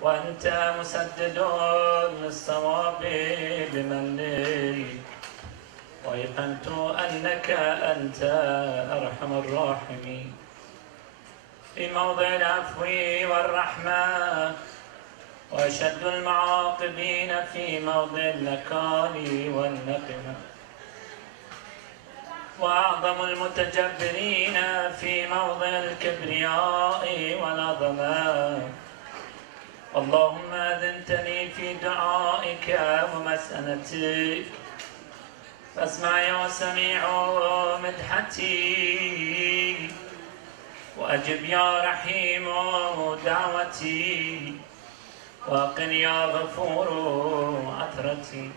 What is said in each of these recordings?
وأنت مسدد للصواب بمنك، وأيقنت أنك أنت أرحم الراحمين. في موضع العفو والرحمة، وأشد المعاقبين في موضع النكال والنقمة، وأعظم المتجبرين في موضع الكبرياء والعظمة. اللهم أذنتني في دعائك ومسألتك، فاسمع يا سميع مدحتي، وأجب يا رحيم دعوتي، وقل يا غفور عثرتي.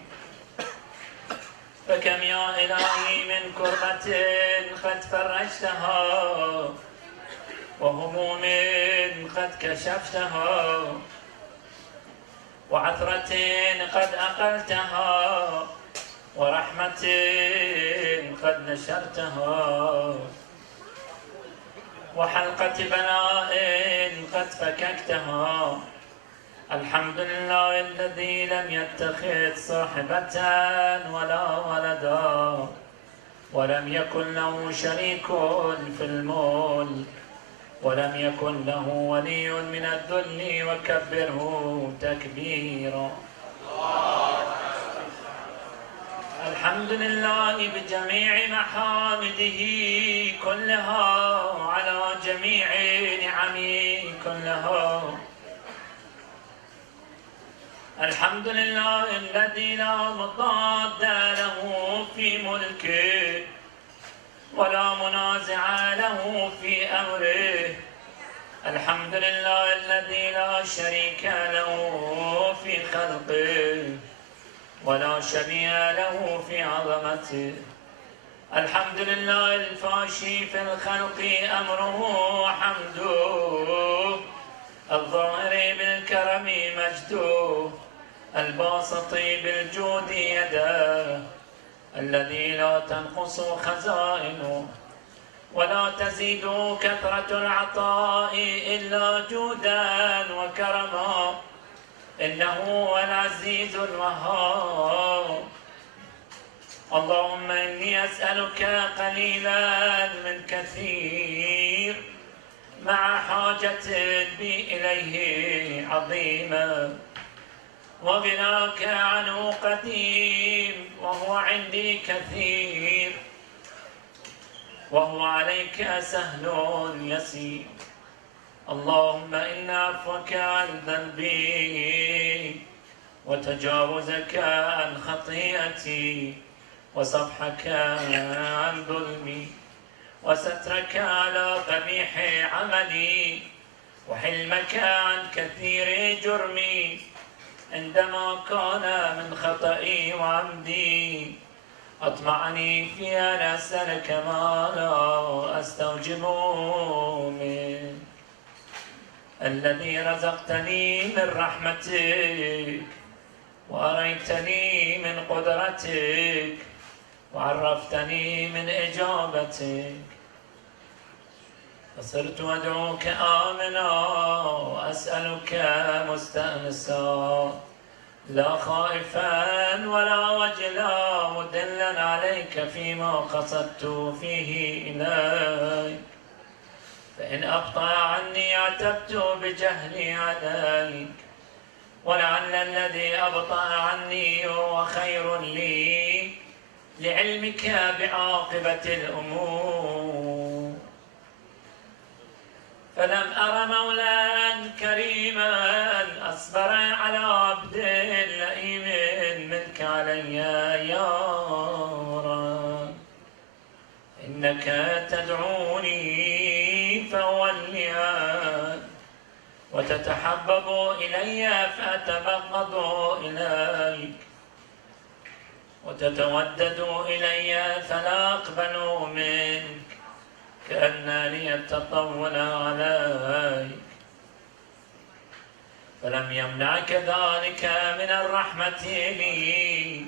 فكم يا إلهي من كربة قد فرجتها، وهموم قد كشفتها، وعثرة قد أقلتها، ورحمة قد نشرتها، وحلقة بلاء قد فككتها. الحمد لله الذي لم يتخذ صاحبة ولا ولدا، ولم يكن له شريك في الملك، ولم يكن له ولي من الذل، وكبره تكبيرا. الحمد لله بجميع محامده كلها، على جميع نعمه كلها. الحمد لله الذي لا مضاد له في ملكه، ولا منازع له في أمره. الحمد لله الذي لا شريك له في خلقه، ولا شبيه له في عظمته. الحمد لله الفاشي في الخلق أمره وحمده، الظاهر بالكرم مجده، الباسط بالجود يده، الذي لا تنقص خزائنه، ولا تزيد كثرة العطاء إلا جودا وكرما. إنه هو العزيز الوهاب. اللهم إني أسألك قليلا من كثير، مع حاجة بي إليه عظيمة، وغناك عنه قديم، وهو عندي كثير، وهو عليك سهل يسير. اللهم إن عفوك عن ذنبي، وتجاوزك عن خطيئتي، وصفحك عن ظلمي، وسترك على قبيح عملي، وحلمك عن كثير جرمي، عندما كان من خطئي وعمدي. أطمعني في أن أسألك ما لا أستوجب منك، الذي رزقتني من رحمتك، وأريتني من قدرتك، وعرفتني من إجابتك. فصرت أدعوك آمنا، وأسألك مستأنسا، لا خائفا ولا وجلا، مدلا عليك فيما قصدت فيه إليك. فإن أبطأ عني عتبت بجهلي عليك، ولعل الذي أبطأ عني هو خير لي، لعلمك بعاقبة الأمور. فلم أر مولا كريما أصبر على عبد لئيم منك علي يا رب. إنك تدعوني فأوليا، وتتحبب إلي فأتبغض إليك، وتتودد إلي فلا أقبل منك، كأن لي التطول عليك. فلم يمنعك ذلك من الرحمة لي،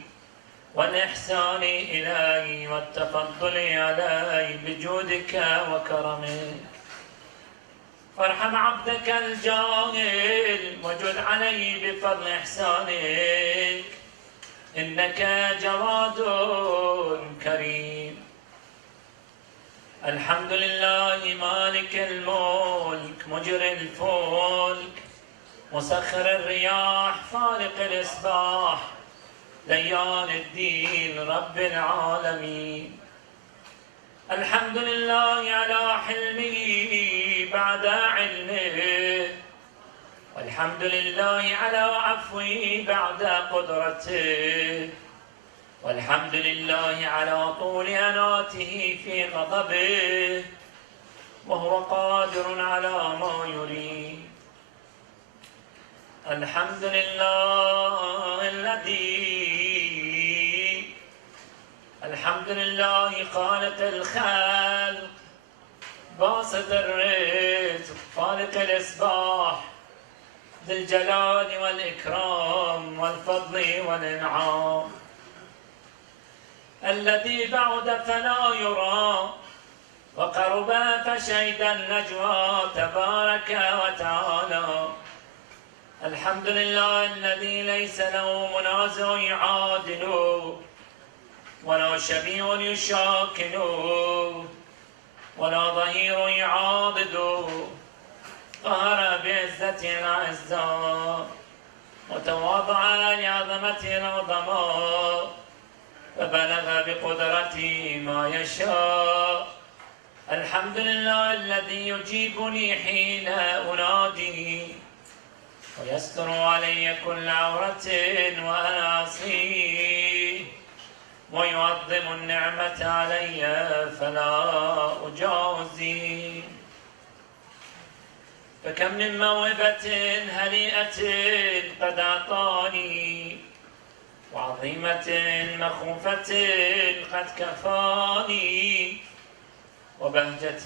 والإحسان إلي، والتفضل علي بجودك وكرمك. فارحم عبدك الجاهل وجد علي بفضل إحسانك إنك جواد كريم. الحمد لله مالك الملك مجري الفلك مسخر الرياح فالق الإصباح ديان الدين رب العالمين. الحمد لله على حلمه بعد علمه، والحمد لله على عفوه بعد قدرته، والحمد لله على طول أناته في غضبه، وهو قادر على ما يريد. الحمد لله الحمد لله خالق الخلق باسط الرزق فالق الإصباح ذي الجلال والإكرام والفضل والإنعام، الذي بعد فلا يرى وقرب فشهد النجوى تبارك وتعالى. الحمد لله الذي ليس له منازع يعادله، ولا شبيه يشاكله، ولا ظهير يعاضده. قهر بعزته الأعزاء وتواضع لعظمته العظماء، فبلغ بقدرته ما يشاء. الحمد لله الذي يجيبني حين أنادي ويستر علي كل عورة وأنا عصيه، ويعظم النعمة علي فلا أجازي. فكم من موهبة هنيئة قد أعطاني، وعظيمة مخوفة قد كفاني، وبهجة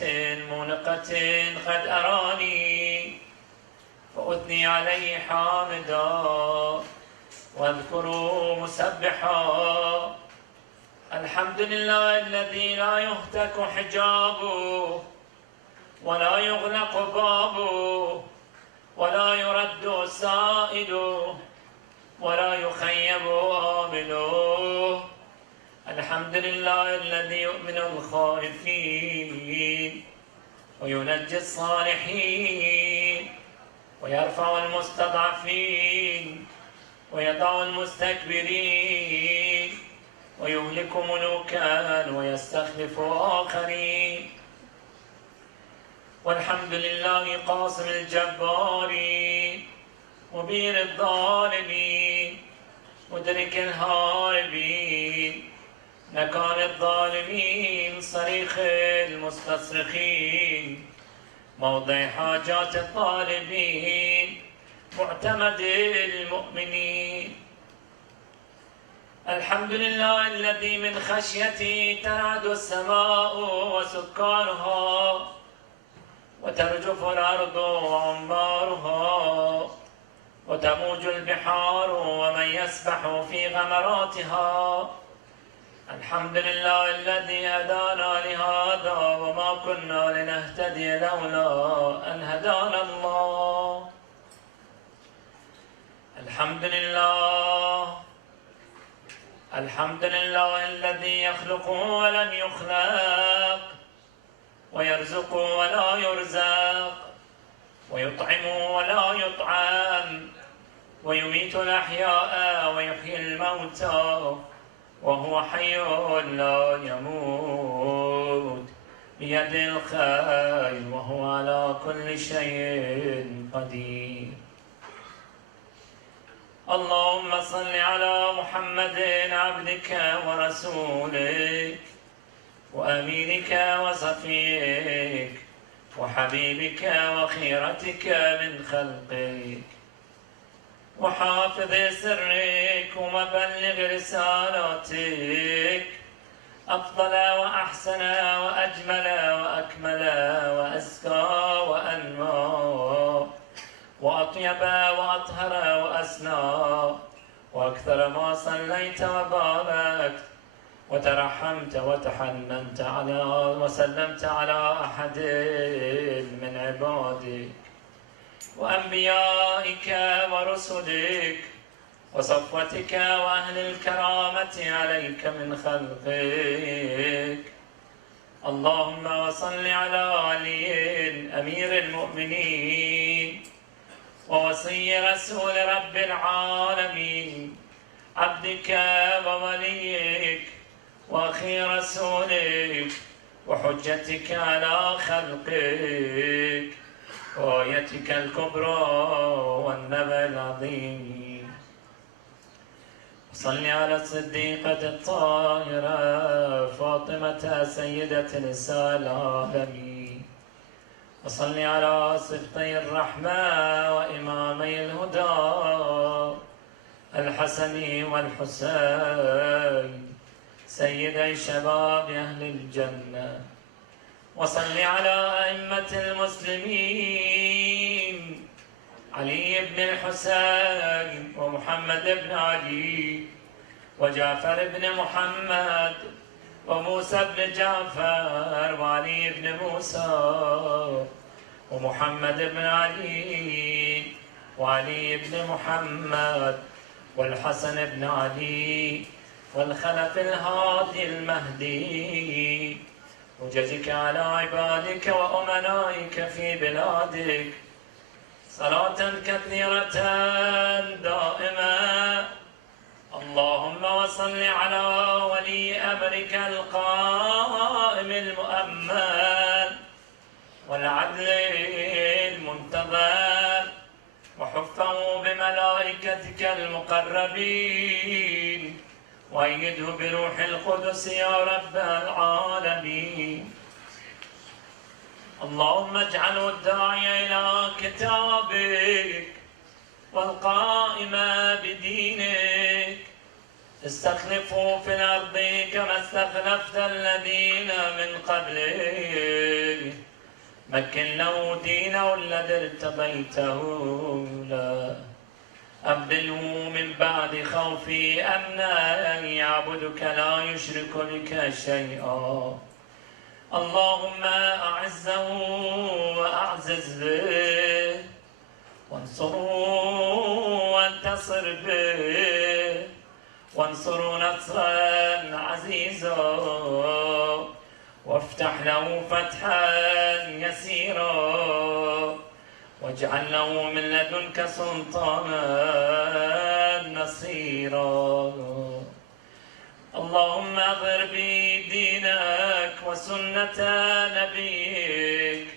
مونقة قد أراني، فأثني عليه حامدا واذكره مسبحا. الحمد لله الذي لا يهتك حجابه، ولا يغلق بابه، ولا يرد سائله، ولا يخيب آمله. الحمد لله الذي يؤمن الخائفين وينجي الصالحين، ويرفع المستضعفين ويضع المستكبرين، ويهلك ملوكا ويستخلف آخرين. والحمد لله قاسم الجبارين مبين الظالمين مدرك الهاربين نكال الظالمين صريخ المستصرخين موضع حاجات الطالبين معتمد المؤمنين. الحمد لله الذي من خشيته ترعد السماء وسكانها وترجف الأرض وعنبارها وتموج البحار ومن يسبح في غمراتها. الحمد لله الذي هدانا لهذا وما كنا لنهتدي لولا أن هدانا الله. الحمد لله الذي يخلق ولم يخلق ويرزق ولا يرزق ويطعم ولا يطعم ويميت الأحياء ويحيي الموتى وهو حي لا يموت بيده الخير وهو على كل شيء قدير. اللهم صل على محمد عبدك ورسولك وأمينك وصفيك وحبيبك وخيرتك من خلقك وحافظ سرك ومبلغ رسالاتك أفضل وأحسن وأجمل وأكمل وأزكى وأنمى وأطيب وأطهر وأسنى وأكثر ما صليت وباركت وترحمت وتحننت على وسلمت على أحد من عبادك وأنبيائك ورسلك وصفوتك وأهل الكرامة عليك من خلقك. اللهم صل على علي أمير المؤمنين ووصي رسول رب العالمين، عبدك ووليك وأخي رسولك وحجتك على خلقك وآيتك الكبرى والنبأ العظيم. صل على الصديقة الطاهرة فاطمة سيدة نساء العالمين، وصل على سبطي الرحمة وإمامي الهدى الحسن والحسين سيدي شباب أهل الجنة، وصل على أئمة المسلمين علي بن الحسين ومحمد بن علي وجعفر بن محمد وموسى بن جعفر وعلي بن موسى ومحمد بن علي وعلي بن محمد والحسن بن علي والخلف الهادي المهدي، وجزك على عبادك وأمنائك في بلادك صلاة كثيرة دائمة. اللهم وصل على ولي أمرك القائم المؤمن والعدل المنتظر، وحفه بملائكتك المقربين، وأيده بروح القدس يا رب العالمين. اللهم اجعله الداعي إلى كتابك والقائم بدينك، استخلفه في الأرض كما استخلفت الذين من قبله، مكن له دينه الذي ارتضيته له، أبدله من بعد خوفي أمنا يعبدك لا يشرك بك شيئا. اللهم أعزه وأعزز به، وانصره وانتصر به، وانصره نصرا عزيزا، وافتح له فتحا يسيرا، واجعل له من لدنك سلطانا نصيرا. اللهم أظهر بي دينك وسنة نبيك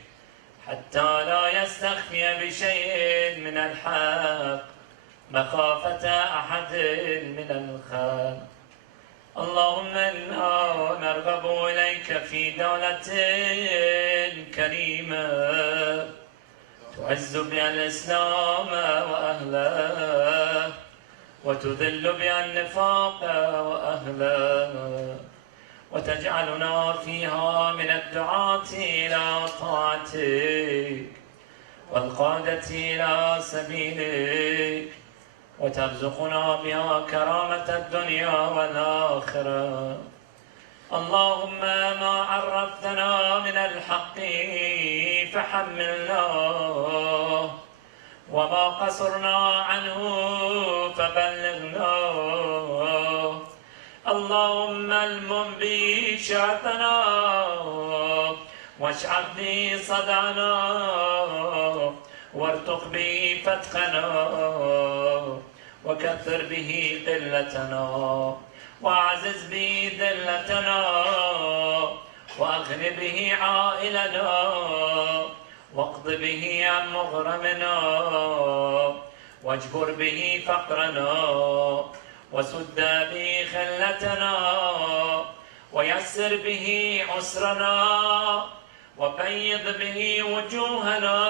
حتى لا يستخفي بشيء من الحق مخافة أحد من الخلق. اللهم إنا نرغب إليك في دولة كريمة تعز بها الإسلام وأهله، وتذل بها النفاق وأهله، وتجعلنا فيها من الدعاة إلى طاعتك والقادة إلى سبيلك، وترزقنا بها كرامة الدنيا والآخرة. اللهم ما عرفتنا من الحق فحملناه، وما قصرنا عنه فبلغناه. اللهم المم به شعثنا واشعث به صدعنا، وارتق به فتقنا، وكثر به قلتنا، وأعزز به ذلتنا، وأغن به عائلنا، واقض به عن مغرمنا، واجبر به فقرنا، وسد به خلتنا، ويسر به عسرنا، وبيض به وجوهنا،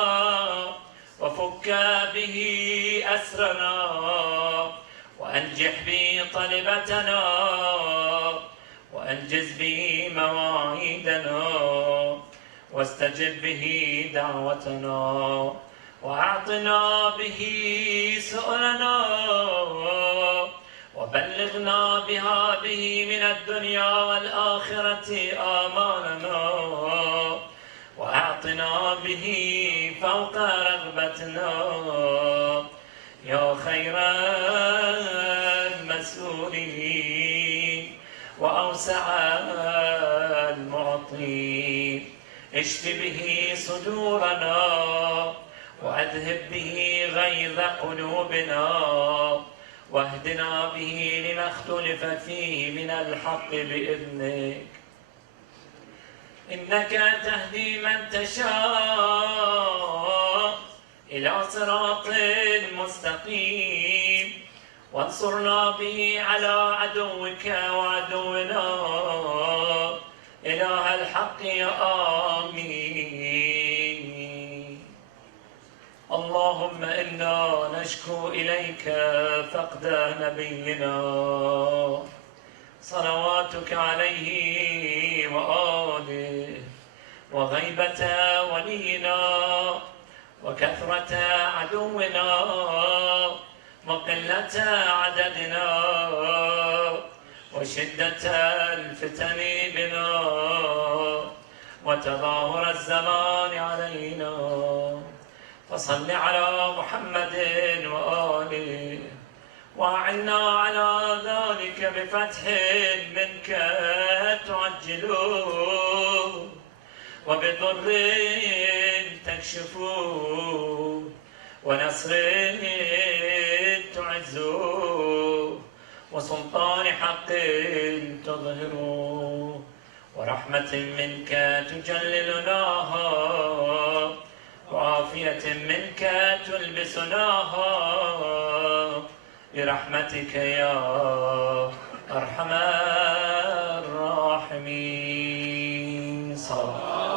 وفك به أسرنا، وأنجح به طلبتنا، وأنجز به مواعيدنا، واستجب به دعوتنا، وأعطنا به سؤلنا، وبلغنا بها به من الدنيا والآخرة آمالنا، وأعطنا وأعطنا به فوق رغبتنا يا خير المسؤولين وأوسع المعطين. اشف به صدورنا وأذهب به غيظ قلوبنا واهدنا به لما اختلف فيه من الحق بإذنك إنك تهدي من تشاء إلى صراط مستقيم وانصرنا به على عدوك وعدونا إله الحق آمين. اللهم إنا نشكو إليك فقد نبينا صلواتك عليه وآله وغيبة ولينا وكثرة عدونا وقلة عددنا وشدة الفتن بنا وتظاهر الزمان علينا فصل على محمد وآله وأعنا على ذلك بفتح منك تعجله وبضر تكشفه ونصر تعزه وسلطان حق تظهره ورحمة منك تجللناها وعافية منك تلبسناها برحمتك يا أرحم الراحمين. صلى الله عليه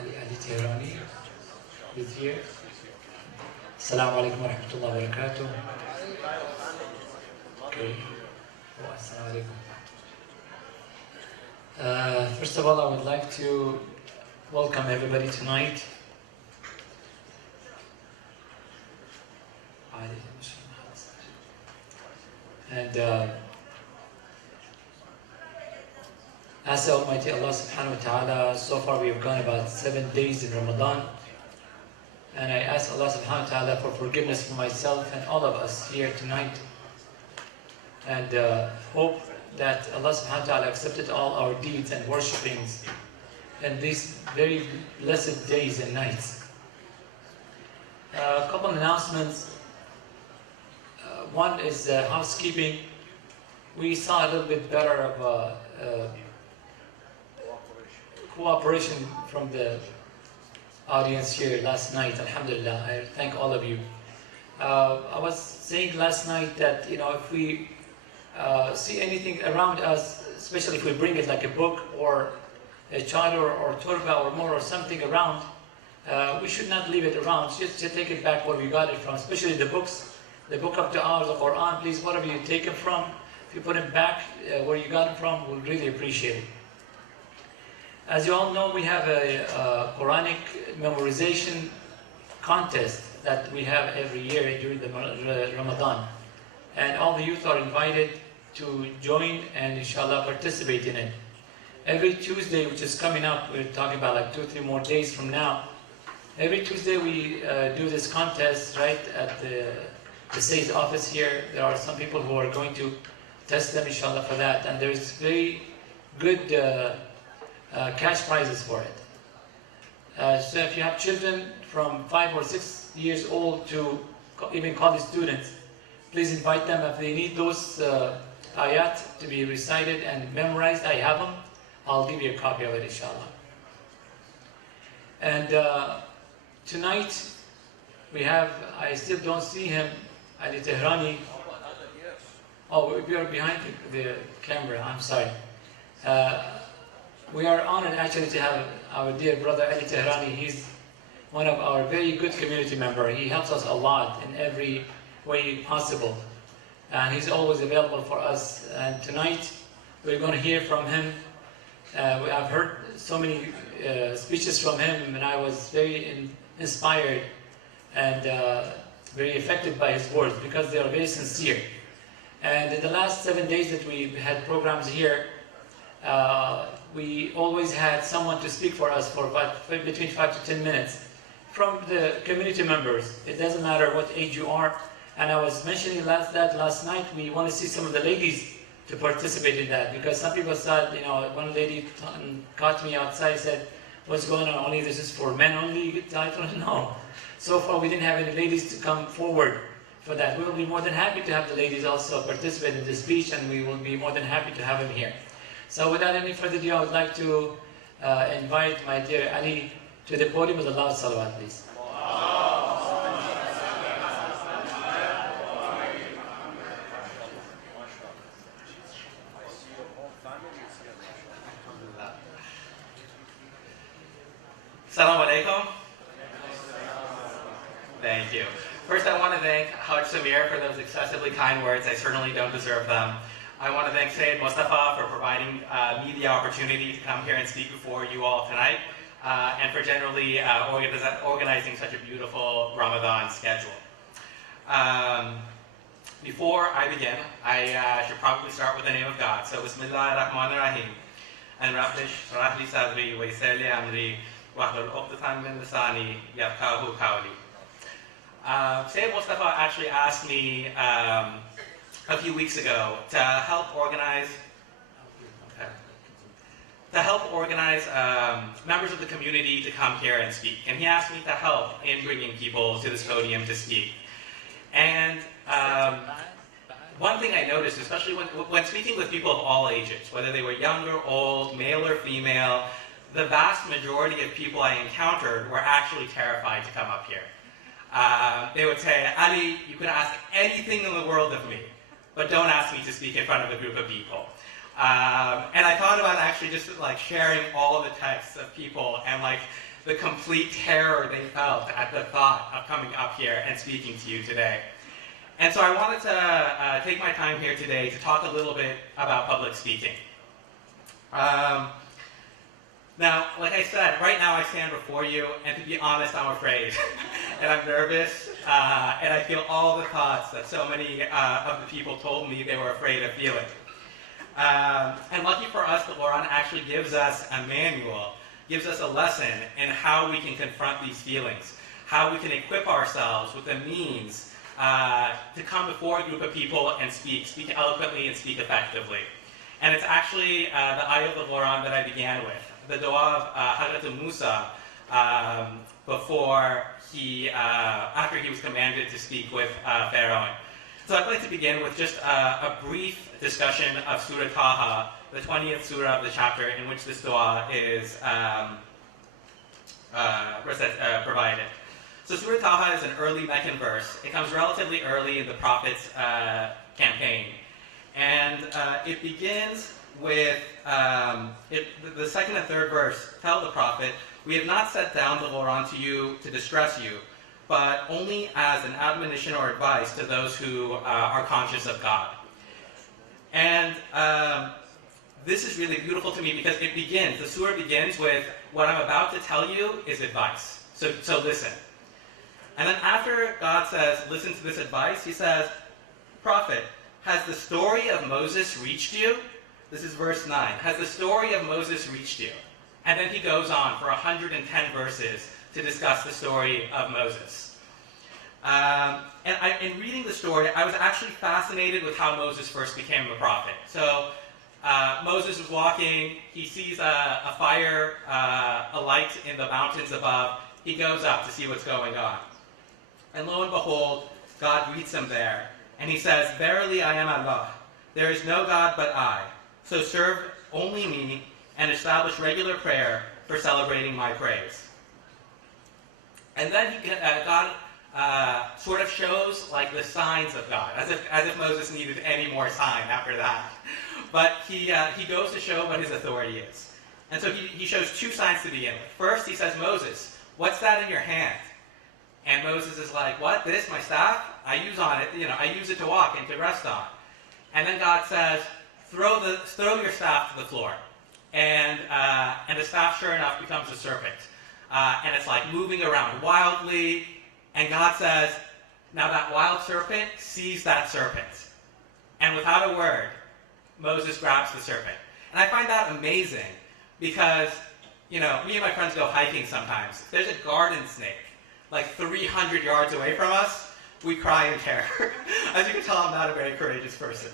Ali Tehrani is here. Assalamu alaikum wa rahmatullahi wa barakatuh. Okay. Oh, assalamu alaikum. First of all, I would like to welcome everybody tonight. And ask the Almighty Allah subhanahu wa ta'ala, so far we have gone about 7 days in Ramadan, and I ask Allah subhanahu wa ta'ala for forgiveness for myself and all of us here tonight, and hope that Allah subhanahu wa ta'ala accepted all our deeds and worshipings in these very blessed days and nights. A couple of announcements. One is housekeeping. We saw a little bit better of cooperation from the audience here last night. Alhamdulillah, I thank all of you. I was saying last night that, you know, if we see anything around us, especially if we bring it like a book or a child or turba or more or something around, we should not leave it around. Just take it back where we got it from, especially the books. The book of Dua, the Quran, please, whatever you take it from, if you put it back where you got it from, we'll really appreciate it. As you all know, we have a Quranic memorization contest that we have every year during the Ramadan. And all the youth are invited to join and inshallah participate in it. Every Tuesday, which is coming up, we're talking about like 2-3 more days from now. Every Tuesday we do this contest right at the Sayyid's office here. There are some people who are going to test them inshallah for that, and there's very good cash prizes for it. So if you have children from 5 or 6 years old to even college students, please invite them. If they need those ayat to be recited and memorized, I have them. I'll give you a copy of it inshallah. And tonight we have, I still don't see him, Ali Tehrani. Oh, we are behind the camera, I'm sorry. We are honored actually to have our dear brother Ali Tehrani. He's one of our very good community members. He helps us a lot in every way possible. And he's always available for us. And tonight we're going to hear from him. I've heard so many speeches from him, and I was very inspired and very affected by his words because they are very sincere. And in the last 7 days that we had programs here, we always had someone to speak for us for between 5 to 10 minutes from the community members. It doesn't matter what age you are. And I was mentioning last night, we want to see some of the ladies to participate in that, because some people said, you know, one lady caught me outside, said, what's going on, only this is for men only? I don't know. So far we didn't have any ladies to come forward for that. We will be more than happy to have the ladies also participate in this speech, and we will be more than happy to have them here. So without any further ado, I would like to invite my dear Ali to the podium with a loud salawat, please. Assalamu alaikum. Thank you. First, I want to thank Haj Samir for those excessively kind words. I certainly don't deserve them. I want to thank Sayyid Mustafa for providing me the opportunity to come here and speak before you all tonight, and for generally organizing such a beautiful Ramadan schedule. Before I begin, I should probably start with the name of God. So, Bismillah ar-Rahman ar-Rahim. And Rabbish Shrah li Sadri wa Yassir li Amri wahlul 'uqdatan min lisani yafqahu qawli. Sayyid Mustafa actually asked me a few weeks ago to help organize members of the community to come here and speak. And he asked me to help in bringing people to this podium to speak. And one thing I noticed, especially when speaking with people of all ages, whether they were young or old, male or female, the vast majority of people I encountered were actually terrified to come up here. They would say, Ali, you can ask anything in the world of me, but don't ask me to speak in front of a group of people. And I thought about actually just like sharing all of the texts of people and like the complete terror they felt at the thought of coming up here and speaking to you today. And so I wanted to take my time here today to talk a little bit about public speaking. Now, like I said, right now I stand before you, and to be honest, I'm afraid. And I'm nervous, and I feel all the thoughts that so many of the people told me they were afraid of feeling. And lucky for us, the Quran actually gives us a manual, gives us a lesson in how we can confront these feelings, how we can equip ourselves with the means to come before a group of people and speak eloquently and speak effectively. And it's actually the ayah of the Quran that I began with, the dua of Hazrat Musa after he was commanded to speak with Pharaoh. So I'd like to begin with just a brief discussion of Surah Taha, the 20th surah of the chapter in which this dua is provided. So Surah Taha is an early Meccan verse. It comes relatively early in the Prophet's campaign. And it begins with, the second and third verse tell the Prophet, "We have not set down the Quran to you to distress you, but only as an admonition or advice to those who are conscious of God." And this is really beautiful to me because the surah begins with, what I'm about to tell you is advice. So listen. And then after God says, listen to this advice, he says, "Prophet, has the story of Moses reached you?" This is verse 9. Has the story of Moses reached you? And then he goes on for 110 verses to discuss the story of Moses. In reading the story, I was actually fascinated with how Moses first became a prophet. So Moses was walking, he sees a fire, a light in the mountains above. He goes up to see what's going on. And lo and behold, God greets him there. And he says, "Verily I am Allah. There is no God but I. So serve only me and establish regular prayer for celebrating my praise." And then God sort of shows like the signs of God, as if Moses needed any more sign after that. But he goes to show what his authority is. And so he shows two signs to begin with. First, he says, "Moses, what's that in your hand?" And Moses is like, "What? This? My staff? I use it to walk and to rest on." And then God says, "Throw your staff to the floor." And the staff, sure enough, becomes a serpent. And it's like moving around wildly. And God says, now that wild serpent sees that serpent. And without a word, Moses grabs the serpent. And I find that amazing because, me and my friends go hiking sometimes. If there's a garden snake, like 300 yards away from us, we cry in terror. As you can tell, I'm not a very courageous person.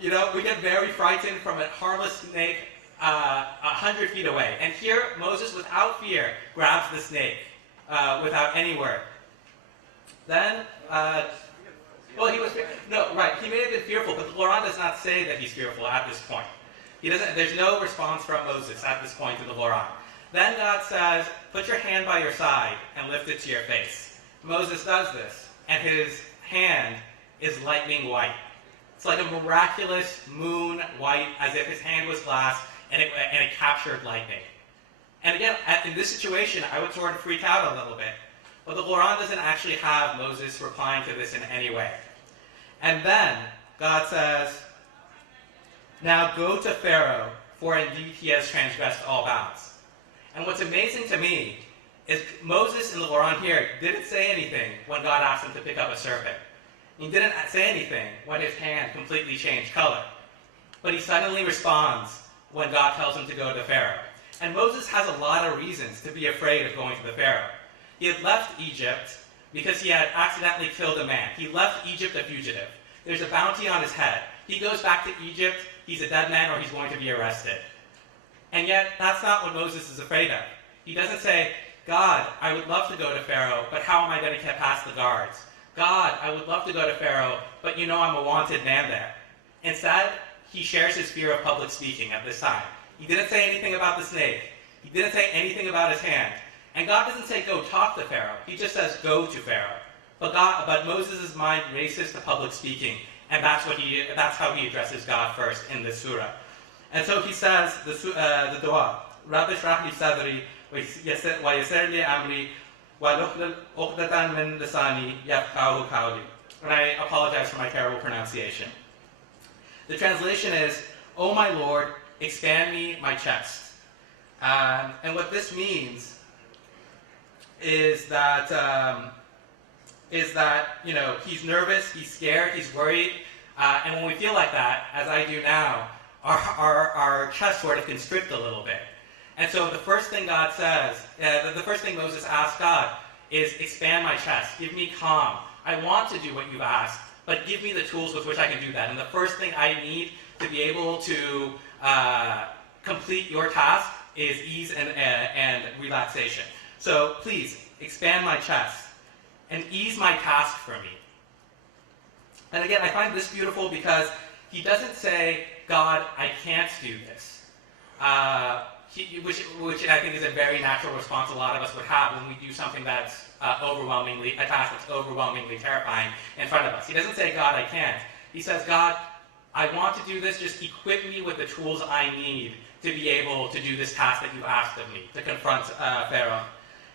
We get very frightened from a harmless snake 100 feet away. And here, Moses, without fear, grabs the snake without any word. Then, he may have been fearful, but the Quran does not say that he's fearful at this point. There's no response from Moses at this point in the Quran. Then God says, "Put your hand by your side and lift it to your face." Moses does this, and his hand is lightning white. It's like a miraculous moon white, as if his hand was glass, and it captured lightning. And again, in this situation, I would sort of freak out a little bit. But the Quran doesn't actually have Moses replying to this in any way. And then God says, "Now go to Pharaoh, for indeed he has transgressed all bounds." And what's amazing to me is Moses in the Quran here didn't say anything when God asked him to pick up a serpent. He didn't say anything when his hand completely changed color. But he suddenly responds when God tells him to go to Pharaoh. And Moses has a lot of reasons to be afraid of going to the Pharaoh. He had left Egypt because he had accidentally killed a man. He left Egypt a fugitive. There's a bounty on his head. He goes back to Egypt, he's a dead man or he's going to be arrested. And yet, that's not what Moses is afraid of. He doesn't say, "God, I would love to go to Pharaoh, but how am I going to get past the guards? God, I would love to go to Pharaoh, but I'm a wanted man there." Instead, he shares his fear of public speaking at this time. He didn't say anything about the snake. He didn't say anything about his hand. And God doesn't say, "Go talk to Pharaoh." He just says, "Go to Pharaoh." But Moses' mind races to public speaking, and that's how he addresses God first in this surah. And so he says the dua, "Rabbi shrah li sadri wa yassir li amri wa hlul 'uqdatan min lisani yafqahu qawli." And I apologize for my terrible pronunciation. The translation is, "O my Lord, expand me my chest." And what this means is that he's nervous, he's scared, he's worried, and when we feel like that, as I do now, our chest sort of constrict a little bit. And so the first thing God says, the first thing Moses asks God is, "Expand my chest, give me calm. I want to do what you've asked, but give me the tools with which I can do that. And the first thing I need to be able to complete your task is ease and relaxation. So please, expand my chest and ease my task for me." And again, I find this beautiful because he doesn't say, "God, I can't do this," which I think is a very natural response a lot of us would have when we do something that's a task that's overwhelmingly terrifying in front of us. He doesn't say, "God, I can't." He says, "God, I want to do this, just equip me with the tools I need to be able to do this task that you asked of me, to confront Pharaoh."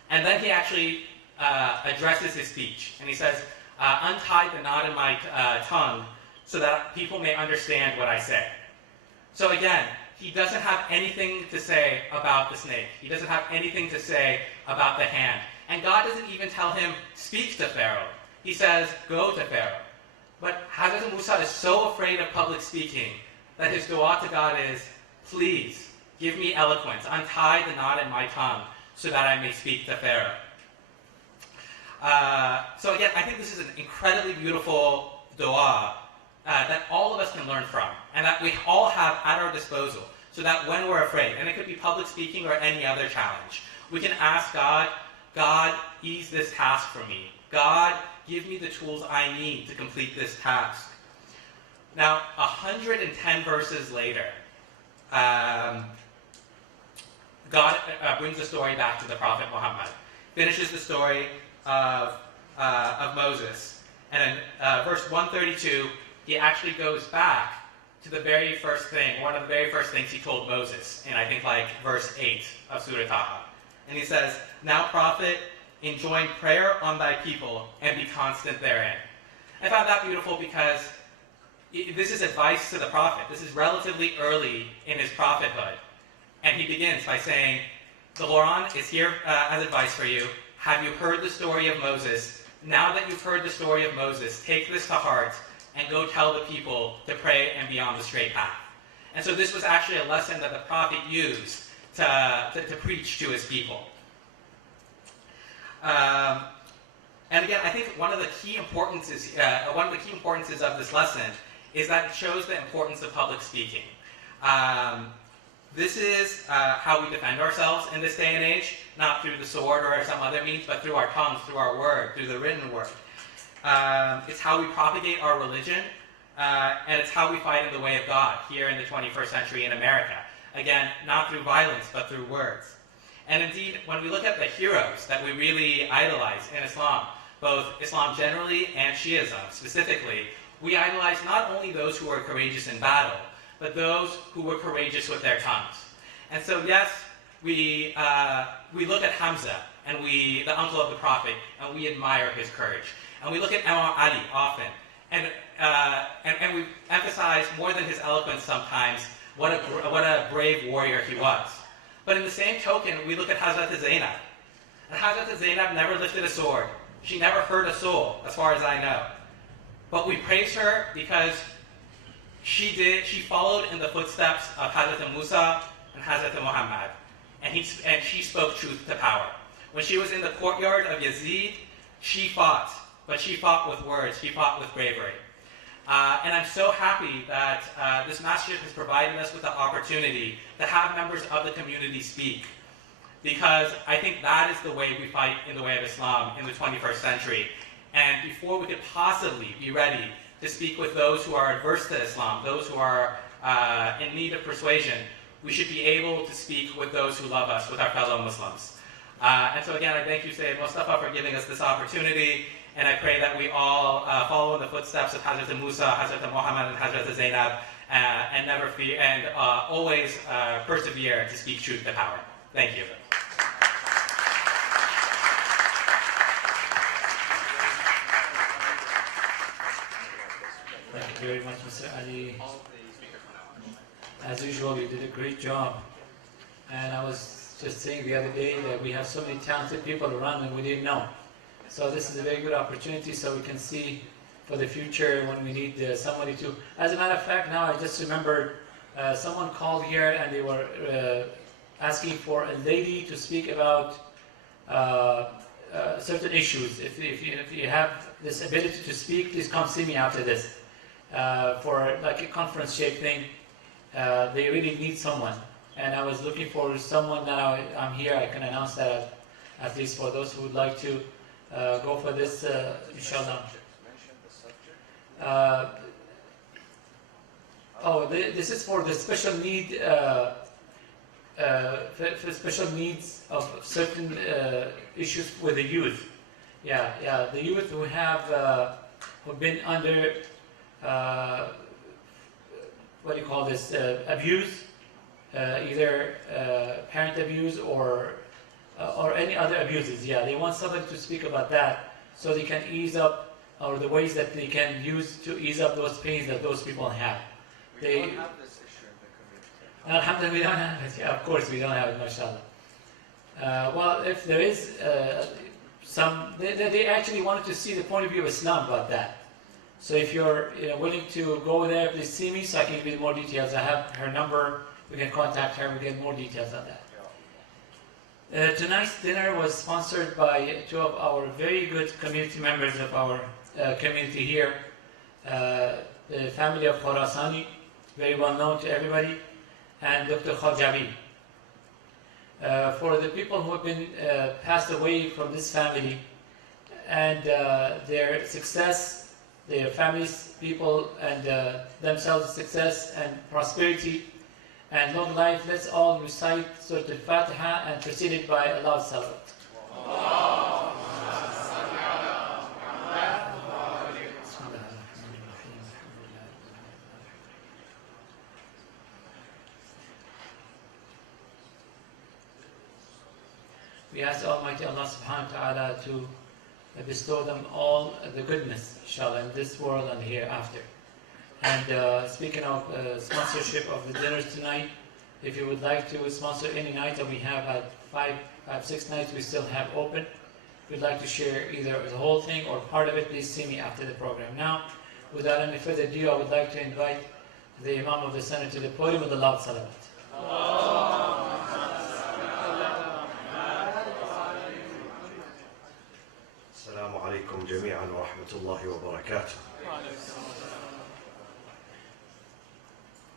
And then he actually addresses his speech, and he says, "Untie the knot in my tongue so that people may understand what I say." So again, he doesn't have anything to say about the snake. He doesn't have anything to say about the hand. And God doesn't even tell him, "Speak to Pharaoh." He says, "Go to Pharaoh." But Hazrat Musa is so afraid of public speaking that his dua to God is, "Please, give me eloquence. Untie the knot in my tongue so that I may speak to Pharaoh." So again, I think this is an incredibly beautiful dua that all of us can learn from, and that we all have at our disposal, so that when we're afraid, and it could be public speaking or any other challenge, we can ask God, God, ease this task for me. God, give me the tools I need to complete this task. Now, 110 verses later, God brings the story back to the Prophet Muhammad, finishes the story of Moses, and in verse 132, he actually goes back to the very first thing, one of the very first things he told Moses, in I think like verse 8 of Surah Taha. And he says, "Now, Prophet, enjoin prayer on thy people and be constant therein." I found that beautiful because this is advice to the Prophet. This is relatively early in his prophethood. And he begins by saying, the Quran is here as advice for you. Have you heard the story of Moses? Now that you've heard the story of Moses, take this to heart and go tell the people to pray and be on the straight path. And so this was actually a lesson that the Prophet used to preach to his people. And again, I think one of the key importances of this lesson is that it shows the importance of public speaking. This is how we defend ourselves in this day and age, not through the sword or some other means, but through our tongues, through our word, through the written word. It's how we propagate our religion, and it's how we fight in the way of God here in the 21st century in America. Again, not through violence, but through words. And indeed, when we look at the heroes that we really idolize in Islam, both Islam generally and Shiism specifically, we idolize not only those who are courageous in battle, but those who were courageous with their tongues. And so yes, we look at Hamza, and the uncle of the Prophet, and we admire his courage. And we look at Imam Ali often, and we emphasize more than his eloquence sometimes what a brave warrior he was. But in the same token, we look at Hazrat Zainab. And Hazrat Zainab never lifted a sword. She never hurt a soul, as far as I know. But we praise her because she followed in the footsteps of Hazrat Musa and Hazrat Muhammad. And she spoke truth to power. When she was in the courtyard of Yazid, she fought. But she fought with words. She fought with bravery. And I'm so happy that this masjid has provided us with the opportunity to have members of the community speak. Because I think that is the way we fight in the way of Islam in the 21st century. And before we could possibly be ready to speak with those who are adverse to Islam, those who are in need of persuasion, we should be able to speak with those who love us, with our fellow Muslims. And so again, I thank you, Sayyid Mustafa, for giving us this opportunity. And I pray that we all follow in the footsteps of Hazrat Musa, Hazrat Muhammad, and Hazrat Zainab, and never fear, and always persevere to speak truth to power. Thank you. Thank you very much, Mr. Ali. As usual, you did a great job. And I was just saying the other day that we have so many talented people around and we didn't know. So this is a very good opportunity so we can see for the future when we need somebody to... As a matter of fact, now I just remembered someone called here and they were asking for a lady to speak about certain issues. If you have this ability to speak, please come see me after this. For like a conference-shaped thing, they really need someone. And I was looking for someone. Now I'm here, I can announce that at least for those who would like to go for this, inshallah. This is for the special need, for special needs of certain issues with the youth. Yeah, the youth who have who've been under what do you call this? Abuse, either parent abuse or any other abuses. Yeah, they want somebody to speak about that so they can ease up, or the ways that they can use to ease up those pains that those people have. We don't have this issue in the community. Alhamdulillah, we don't have it. Yeah, of course we don't have it, mashallah. Well, if there is they actually wanted to see the point of view of Islam about that. So if you're willing to go there, please see me so I can give you more details. I have her number. We can contact her and we get more details on that. Tonight's dinner was sponsored by two of our very good community members of our community here, the family of Khorasani, very well known to everybody, and Dr. Khajabi. For the people who have been passed away from this family and their success, their families, people, and themselves success and prosperity and long life, let's all recite Surah Al-Fatiha and preceded by a loud salawat. We ask Almighty Allah subhanahu wa ta'ala to bestow them all the goodness, inshallah, in this world and hereafter. And speaking of sponsorship of the dinners tonight, if you would like to sponsor any night that we have at 6 nights we still have open, if you'd like to share either the whole thing or part of it, please see me after the program. Now, without any further ado, I would like to invite the Imam of the Center to the podium with the loud salawat. السلام عليكم جميعا ورحمة الله وبركاته.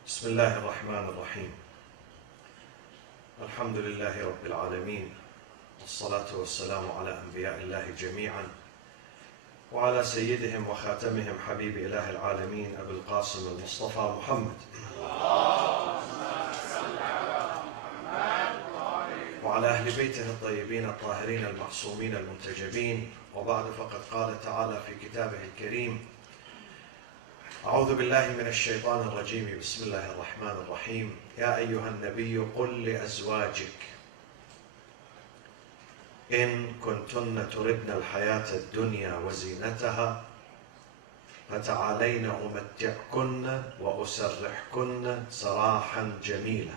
بسم الله الرحمن الرحيم. الحمد لله رب العالمين، والصلاة والسلام على أنبياء الله جميعا وعلى سيدهم وخاتمهم حبيب إله العالمين أبي القاسم المصطفى محمد وعلى أهل بيته الطيبين الطاهرين المعصومين المنتجبين. وبعد، فقد قال تعالى في كتابه الكريم: أعوذ بالله من الشيطان الرجيم، بسم الله الرحمن الرحيم. يا أيها النبي قل لأزواجك إن كنتن تردن الحياة الدنيا وزينتها فتعالين أمتعكن وأسرحكن سراحا جميلا،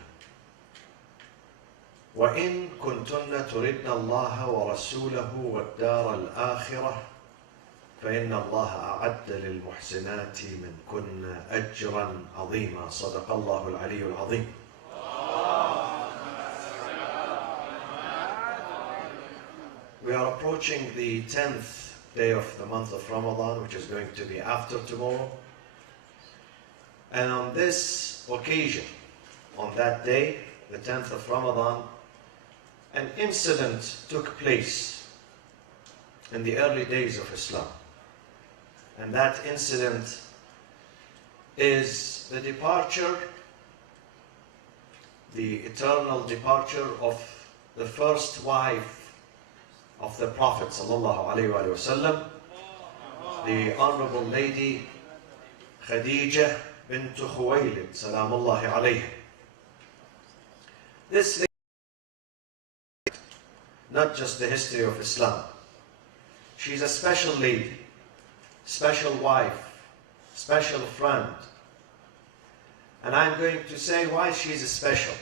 وإن كنتن تردن الله ورسوله والدار الآخرة فإن الله أعد للمحسنات منكن أجرا عظيما. صدق الله العلي العظيم. We are approaching the 10th day of the month of Ramadan, which is going to be after tomorrow. And on this occasion, on that day, the 10th of Ramadan, an incident took place in the early days of Islam. And that incident is the departure, the eternal departure of the first wife of the Prophet ﷺ, the Honorable Lady Khadija bint Khuwaylid, salamullahi alayha. This lady, not just the history of Islam, she's a special lady, special wife, special friend. And I'm going to say why she's special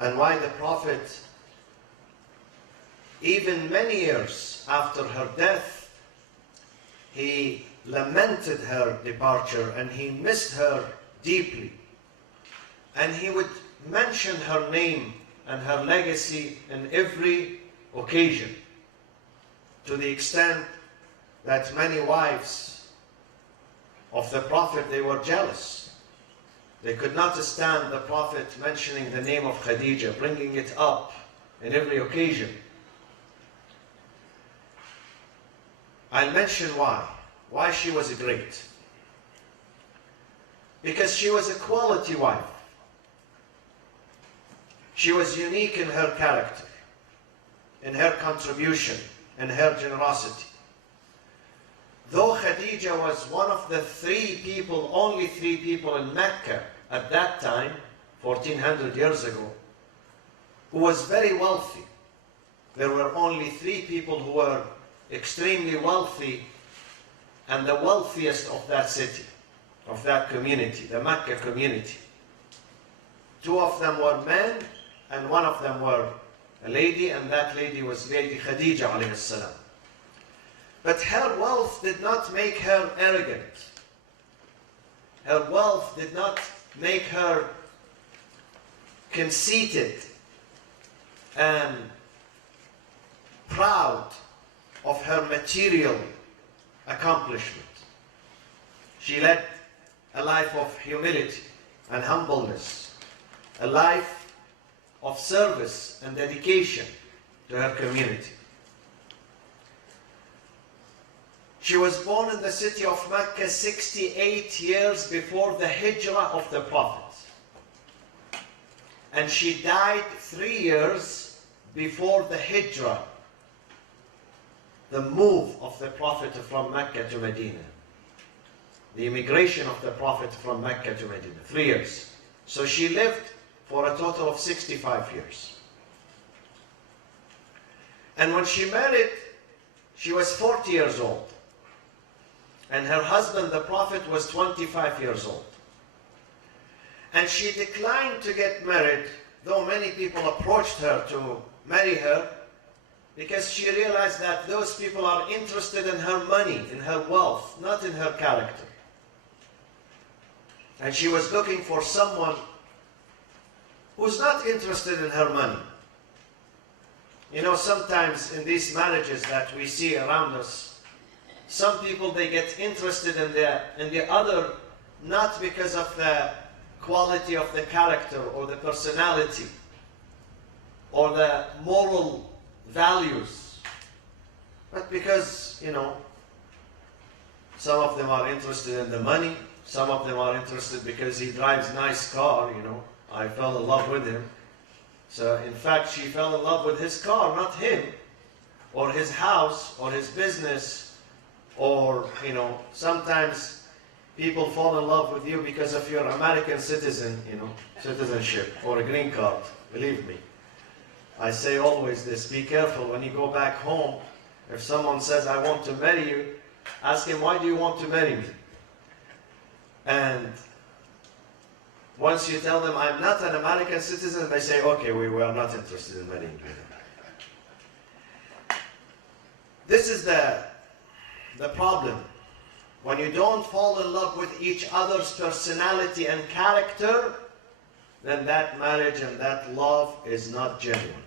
and why the Prophet, even many years after her death, he lamented her departure and he missed her deeply. And he would mention her name and her legacy in every occasion, to the extent that many wives of the Prophet, they were jealous. They could not stand the Prophet mentioning the name of Khadija, bringing it up in every occasion. I'll mention why she was great. Because she was a quality wife. She was unique in her character, in her contribution, in her generosity. Though Khadija was one of the only three people in Mecca at that time, 1400 years ago, who was very wealthy. There were only 3 people who were extremely wealthy and the wealthiest of that city, of that community, the Mecca community. 2 of them were men and 1 of them were a lady, and that lady was Lady Khadija alayhi salam. But her wealth did not make her arrogant. Her wealth did not make her conceited and proud of her material accomplishment. She led a life of humility and humbleness, a life of service and dedication to her community. She was born in the city of Mecca 68 years before the hijrah of the Prophet. And she died 3 years before the hijrah, the move of the Prophet from Mecca to Medina. The immigration of the Prophet from Mecca to Medina, 3 years. So she lived for a total of 65 years. And when she married, she was 40 years old. And her husband, the Prophet, was 25 years old. And she declined to get married, though many people approached her to marry her, because she realized that those people are interested in her money, in her wealth, not in her character. And she was looking for someone who's not interested in her money. You know, sometimes in these marriages that we see around us, some people, they get interested in the other, not because of the quality of the character or the personality or the moral values, but because, you know, some of them are interested in the money, some of them are interested because he drives a nice car, you know. I fell in love with him. So in fact, she fell in love with his car, not him, or his house, or his business, or, you know, sometimes people fall in love with you because of your American citizenship, or a green card. Believe me. I say always this, be careful when you go back home. If someone says, I want to marry you, ask him, why do you want to marry me? And once you tell them, I'm not an American citizen, they say, okay, we are not interested in marrying you. This is the problem. When you don't fall in love with each other's personality and character, then that marriage and that love is not genuine.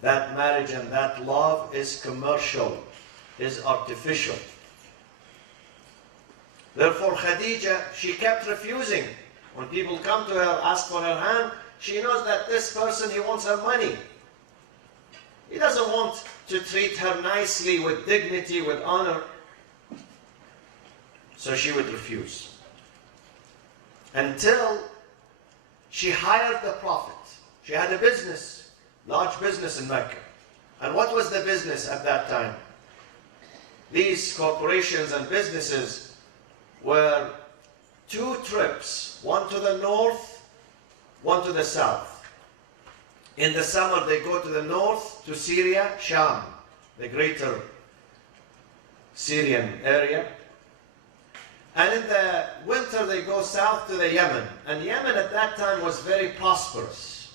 That marriage and that love is commercial, is artificial. Therefore, Khadija, she kept refusing. When people come to her, ask for her hand, she knows that this person, he wants her money. He doesn't want to treat her nicely, with dignity, with honor. So she would refuse. Until she hired the Prophet. She had a business, large business in Mecca. And what was the business at that time? These corporations and businesses were 2 trips, one to the north, one to the south. In the summer, they go to the north, to Syria, Sham, the greater Syrian area. And in the winter, they go south to the Yemen. And Yemen at that time was very prosperous.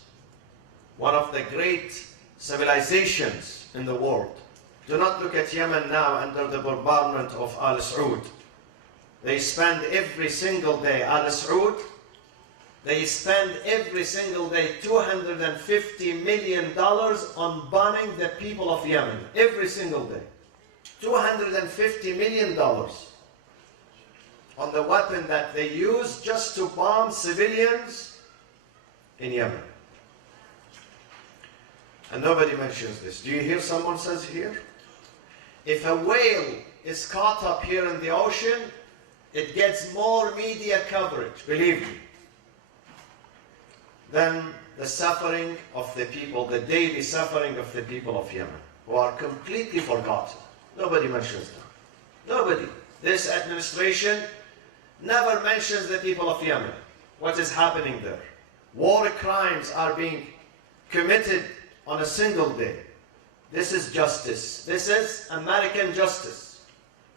One of the great civilizations in the world. Do not look at Yemen now under the bombardment of Al Saud. They spend every single day, Al Saud, they spend every single day $250 million on bombing the people of Yemen. Every single day. $250 million on the weapon that they use just to bomb civilians in Yemen. And nobody mentions this. Do you hear someone says here? If a whale is caught up here in the ocean, it gets more media coverage, believe me, than the suffering of the people, the daily suffering of the people of Yemen, who are completely forgotten. Nobody mentions them. Nobody. This administration never mentions the people of Yemen. What is happening there? War crimes are being committed on a single day. This is justice. This is American justice.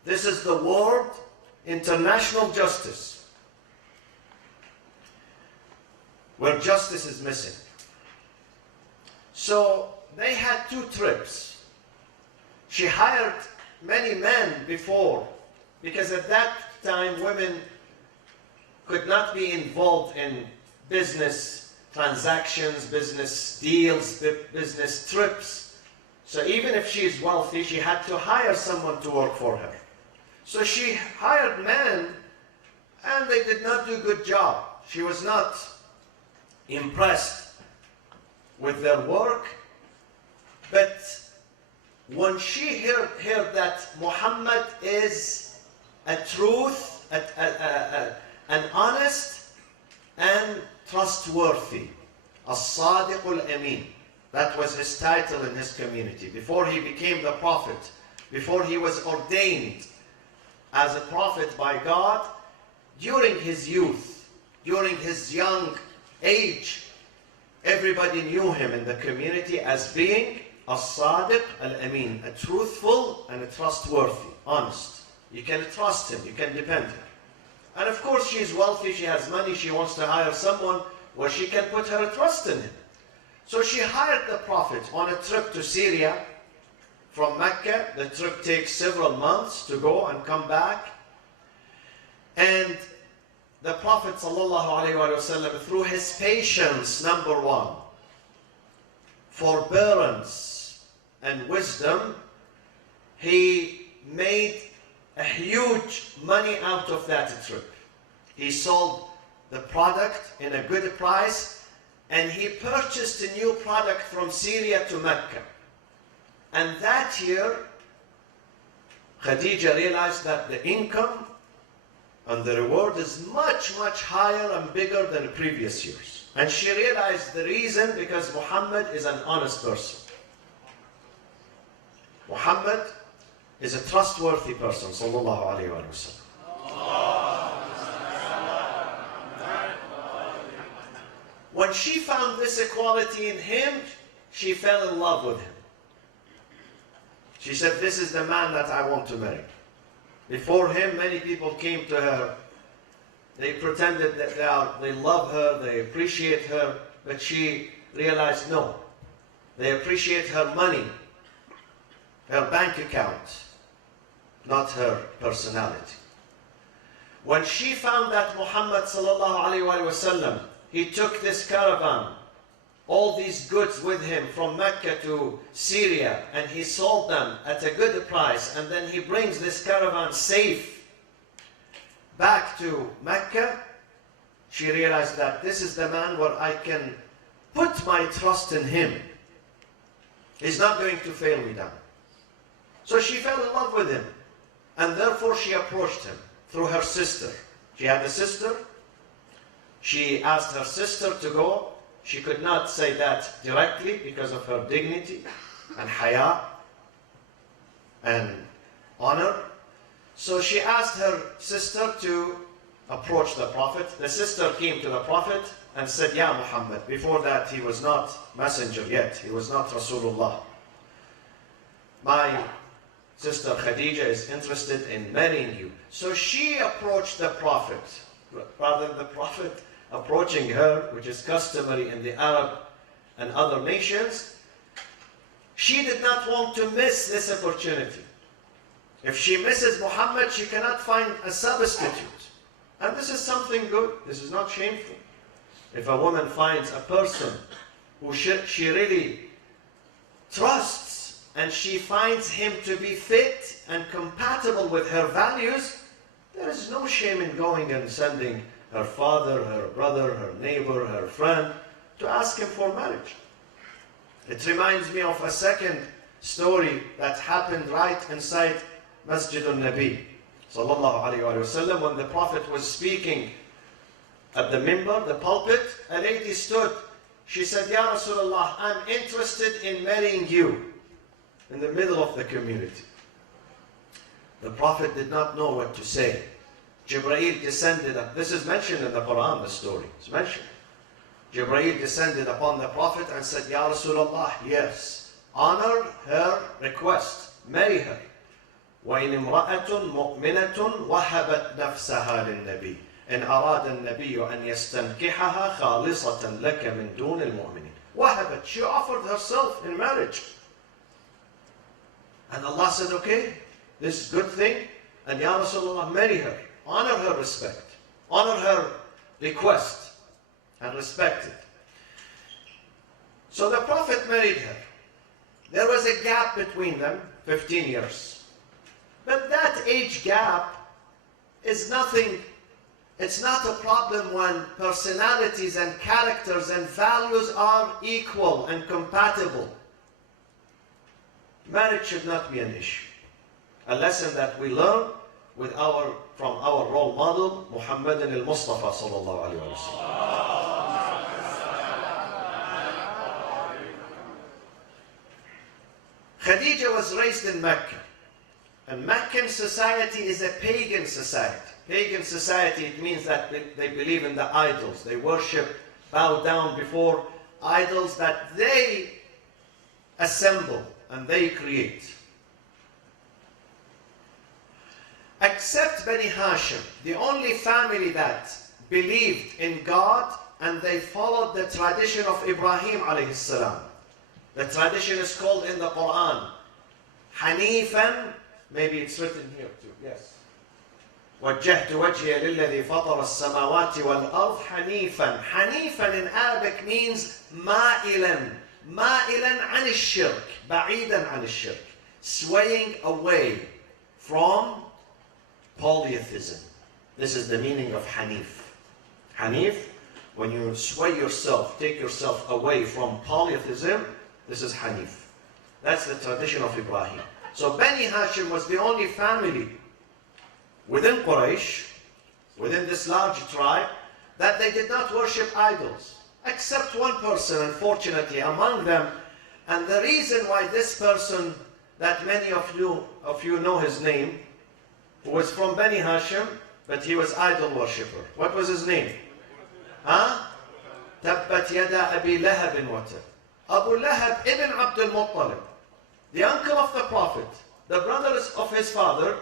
This is the world international justice, where justice is missing. So they had 2 trips. She hired many men before, because at that time women could not be involved in business transactions, business deals, business trips. So even if she is wealthy, she had to hire someone to work for her. So she hired men, and they did not do a good job. She was not impressed with their work. But when she heard that Muhammad is a truth, an honest and trustworthy, as-sadiq al-amin. That was his title in his community. Before he became the prophet, before he was ordained as a prophet by God, during his youth, during his young age, everybody knew him in the community as being as-sadiq al-amin, a truthful and a trustworthy, honest. You can trust him, you can depend on him. And of course, she's wealthy, she has money, she wants to hire someone where she can put her trust in him. So she hired the Prophet on a trip to Syria from Mecca. The trip takes several months to go and come back. And the Prophet ﷺ, through his patience, number one, forbearance and wisdom, he made a huge money out of that trip. He sold the product in a good price, and he purchased a new product from Syria to Mecca. And that year, Khadija realized that the income and the reward is much, much higher and bigger than the previous years. And she realized the reason, because Muhammad is an honest person. Muhammad is a trustworthy person, sallallahu alayhi wa sallam. When she found this equality in him, she fell in love with him. She said, this is the man that I want to marry. Before him, many people came to her. They pretended that they love her, they appreciate her, but she realized, no. They appreciate her money, her bank account, not her personality. When she found that Muhammad sallallahu alaihi wasallam, he took this caravan, all these goods with him from Mecca to Syria, and he sold them at a good price, and then he brings this caravan safe back to Mecca. She realized that this is the man where I can put my trust in him. He's not going to fail me down. So she fell in love with him, and therefore she approached him through her sister. She had a sister. She asked her sister to go. She could not say that directly because of her dignity and haya and honor. So she asked her sister to approach the Prophet. The sister came to the Prophet and said, Ya Muhammad. Before that, he was not messenger yet. He was not Rasulullah. My sister Khadija is interested in marrying you. So she approached the Prophet, rather than the Prophet approaching her, which is customary in the Arab and other nations. She did not want to miss this opportunity. If she misses Muhammad, she cannot find a substitute. And this is something good. This is not shameful. If a woman finds a person who she really trusts, and she finds him to be fit and compatible with her values, there is no shame in going and sending her father, her brother, her neighbor, her friend to ask him for marriage. It reminds me of a second story that happened right inside Masjid al-Nabi sallallahu alayhi wa sallam. When the Prophet was speaking at the minbar, the pulpit, a lady stood. She said, Ya Rasulullah, I'm interested in marrying you, in the middle of the community. The Prophet did not know what to say. Jibreel descended, this is mentioned in the Quran, the story, it's mentioned. Jibreel descended upon the Prophet and said, Ya Rasulullah, yes, honor her request, marry her. وَإِنِ امْرَأَةٌ مُؤْمِنَةٌ وَهَبَتْ نَفْسَهَا لِلنَّبِيِّ إِنْ أَرَادَ النَّبِيُّ أَنْ يَسْتَنْكِحَهَا خَالِصَةً لَكَ مِنْ دُونِ الْمُؤْمِنِينَ. وَهَبَتْ, she offered herself in marriage. And Allah said, okay, this is a good thing, and Ya Rasulullah, marry her. Honor her respect. Honor her request and respect it. So the Prophet married her. There was a gap between them, 15 years. But that age gap is nothing. It's not a problem when personalities and characters and values are equal and compatible. Marriage should not be an issue. A lesson that we learn from our role model, Muhammad al-Mustafa sallallahu alayhi wa sallam. Khadija was raised in Mecca. And Meccan society is a pagan society. Pagan society, it means that they believe in the idols. They worship, bow down before idols that they assemble and they create. Except Bani Hashim, the only family that believed in God and they followed the tradition of Ibrahim alayhi salam. The tradition is called in the Quran Hanifan. Maybe it's written here too. Yes. وجهت وجهي للذي فطر السماوات والأرض حنيفا. حنيفا in Arabic means مائلا. مائلا عن الشرك. بعيدا عن الشرك. Swaying away from polytheism. This is the meaning of Hanif. Hanif, when you sway yourself, take yourself away from polytheism, this is Hanif. That's the tradition of Ibrahim. So Bani Hashim was the only family within Quraysh, within this large tribe, that they did not worship idols. Except one person, unfortunately, among them. And the reason why this person, that many of you know his name, who was from Bani Hashim, but he was idol worshipper. What was his name? تبت يدا أبي لهب وتب. Abu Lahab ibn Abdul Muttalib, the uncle of the Prophet, the brother of his father.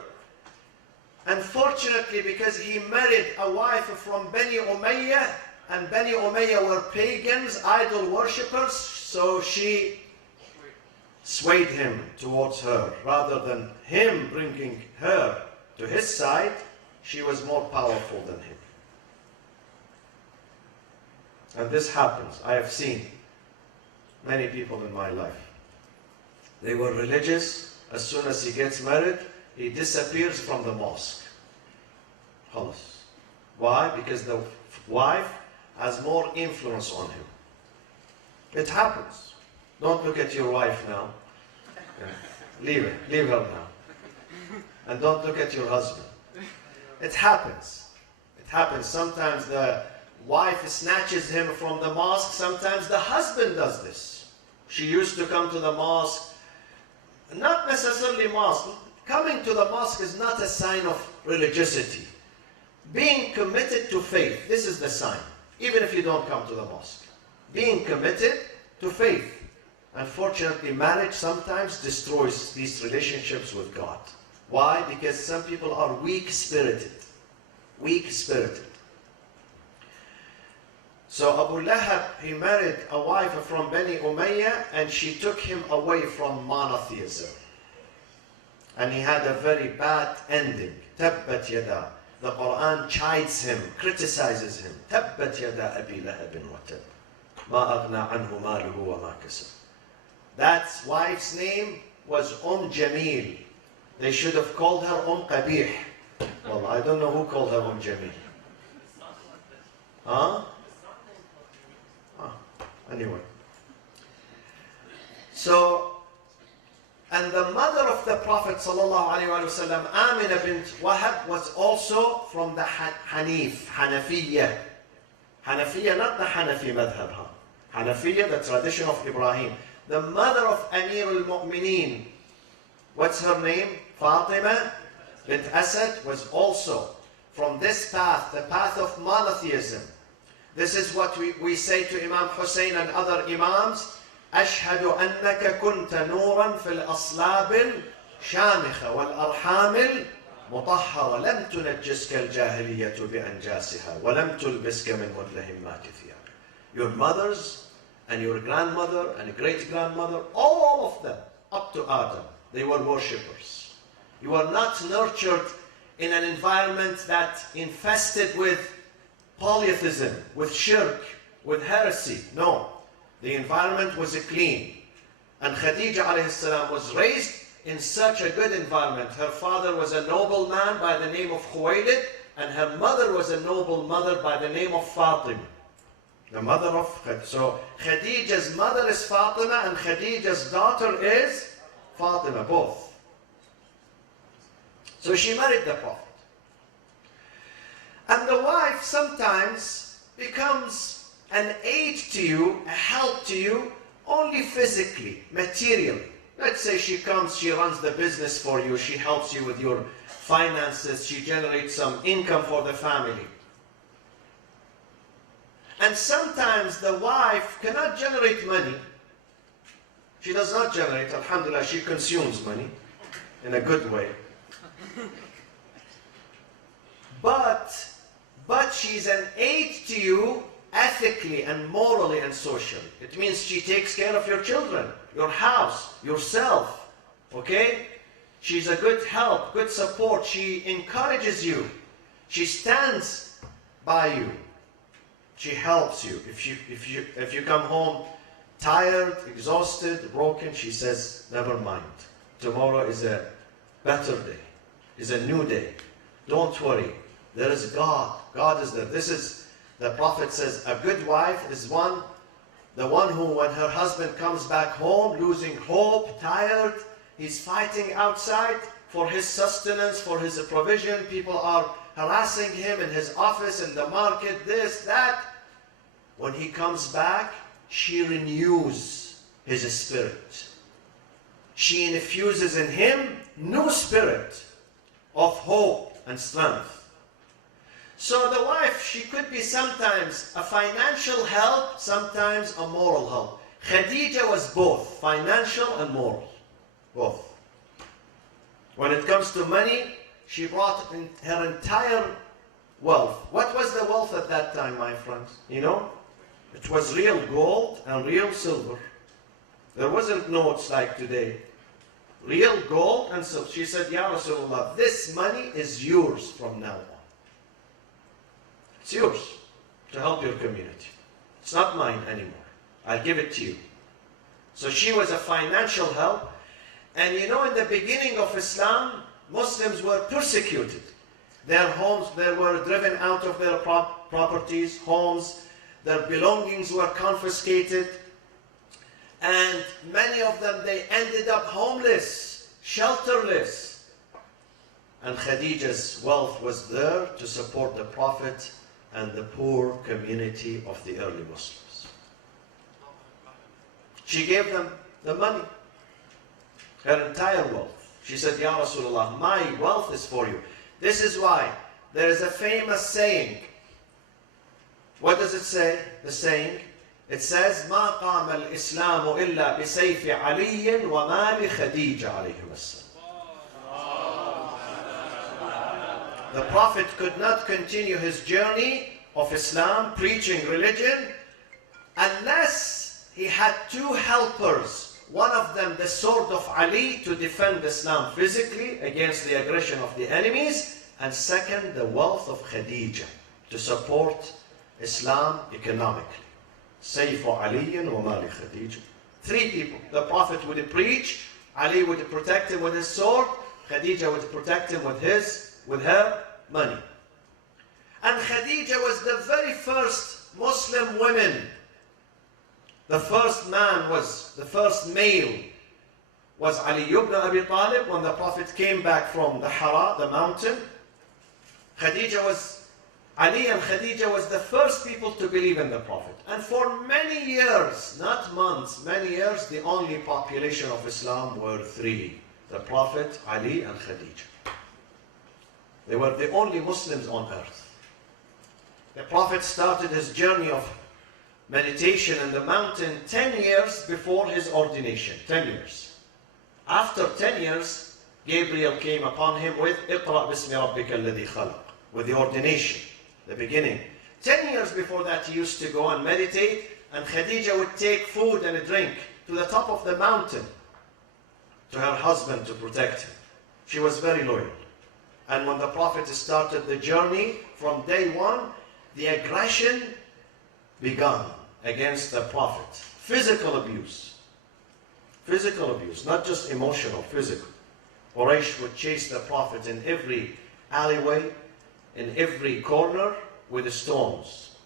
Unfortunately, because he married a wife from Bani Umayyah, and Bani Umayyah were pagans, idol worshippers, so she swayed him towards her. Rather than him bringing her to his side, she was more powerful than him. And this happens. I have seen many people in my life. They were religious. As soon as he gets married, he disappears from the mosque. Khalas. Why? Because the wife has more influence on him. It happens. Don't look at your wife now. Leave her now. And don't look at your husband. It happens. It happens. Sometimes the wife snatches him from the mosque. Sometimes the husband does this. She used to come to the mosque. Not necessarily mosque. Coming to the mosque is not a sign of religiosity. Being committed to faith, this is the sign. Even if you don't come to the mosque. Being committed to faith. Unfortunately, marriage sometimes destroys these relationships with God. Why? Because some people are weak-spirited. Weak-spirited. So Abu Lahab, he married a wife from Bani Umayyah, and she took him away from monotheism. And he had a very bad ending. Tabbat yada. The Quran chides him, criticizes him. Tabbat yada Abi Lahabin wa tab. Ma aghna anhu maluhu wa ma kasab. That wife's name was Jamil. They should have called her Qabih. Well, I don't know who called her Jamil. Huh? Anyway. So, and the mother of the Prophet ﷺ, Amina bint Wahab, was also from the Hanafiya. Hanafiya, not the Hanafi madhab. Hanafiya, the tradition of Ibrahim. The mother of Amir al-Mu'mineen, what's her name? Fatima bint Asad, was also from this path, the path of monotheism. This is what we say to Imam Hussein and other Imams. أشهد أنك كنت نورا في الأصلاب الشامخة والأرحام المطهرة لم تنجسك الجاهلية بأنجاسها ولم تلبسك من مدلهمات ثياب. Your mothers and your grandmother and great-grandmother, all of them, up to Adam, they were worshippers. You were not nurtured in an environment that infested with polytheism, with shirk, with heresy. No. The environment was clean. And Khadija alayhi salam was raised in such a good environment. Her father was a noble man by the name of Khuwaylid, and her mother was a noble mother by the name of Fatima. The mother of Khadija. So Khadija's mother is Fatima and Khadija's daughter is Fatima, both. So she married the Prophet. And the wife sometimes becomes an aid to you, a help to you, only physically, materially. Let's say she comes, she runs the business for you, she helps you with your finances, she generates some income for the family. And sometimes the wife cannot generate money. She does not generate, alhamdulillah, she consumes money in a good way. But she's an aid to you ethically and morally and socially. It means she takes care of your children, your house, yourself. Okay? She's a good help, good support. She encourages you. She stands by you. She helps you. If you come home tired, exhausted, broken, she says, never mind. Tomorrow is a better day, is a new day. Don't worry. There is God. God is there. This is, the Prophet says, a good wife is the one who, when her husband comes back home, losing hope, tired, he's fighting outside for his sustenance, for his provision. People are harassing him in his office, in the market, this, that. When he comes back, she renews his spirit. She infuses in him new spirit of hope and strength. So the wife, she could be sometimes a financial help, sometimes a moral help. Khadija was both, financial and moral, both. When it comes to money, she brought in her entire wealth. What was the wealth at that time, my friends? You know? It was real gold and real silver. There wasn't notes like today. Real gold and silver. She said, Ya Rasulullah, this money is yours from now on. It's yours to help your community. It's not mine anymore. I'll give it to you. So she was a financial help. And you know, in the beginning of Islam, Muslims were persecuted. Their homes, they were driven out of their properties, homes. Their belongings were confiscated. And many of them, they ended up homeless, shelterless. And Khadija's wealth was there to support the Prophet and the poor community of the early Muslims. She gave them the money, her entire wealth. She said, Ya Rasulullah, my wealth is for you. This is why there is a famous saying. What does it say? The saying? It says, ما قام الإسلام إلا بسيف علي ومال خديجة عليهم السلام. The Prophet could not continue his journey of Islam, preaching religion, unless he had two helpers. One of them, the sword of Ali, to defend Islam physically against the aggression of the enemies, and second, the wealth of Khadija to support Islam economically. Sayfu Ali wa mali Khadija. Three people. The Prophet would preach, Ali would protect him with his sword, Khadija would protect him with her money. And Khadija was the very first Muslim woman. The first male was Ali ibn Abi Talib. When the Prophet came back from the Hara, the mountain, Ali and Khadija was the first people to believe in the Prophet. And for many years, not months, many years, the only population of Islam were three. The Prophet, Ali and Khadija. They were the only Muslims on earth. The Prophet started his journey of meditation in the mountain 10 years before his ordination. 10 years. After 10 years, Gabriel came upon him with اقرأ باسم ربك الذي خلق, with the ordination, the beginning. 10 years before that, he used to go and meditate, and Khadija would take food and a drink to the top of the mountain to her husband to protect him. She was very loyal. And when the Prophet started the journey, from day one, the aggression began against the Prophet. Physical abuse. Physical abuse, not just emotional, physical. Quraysh would chase the Prophet in every alleyway, in every corner with stones.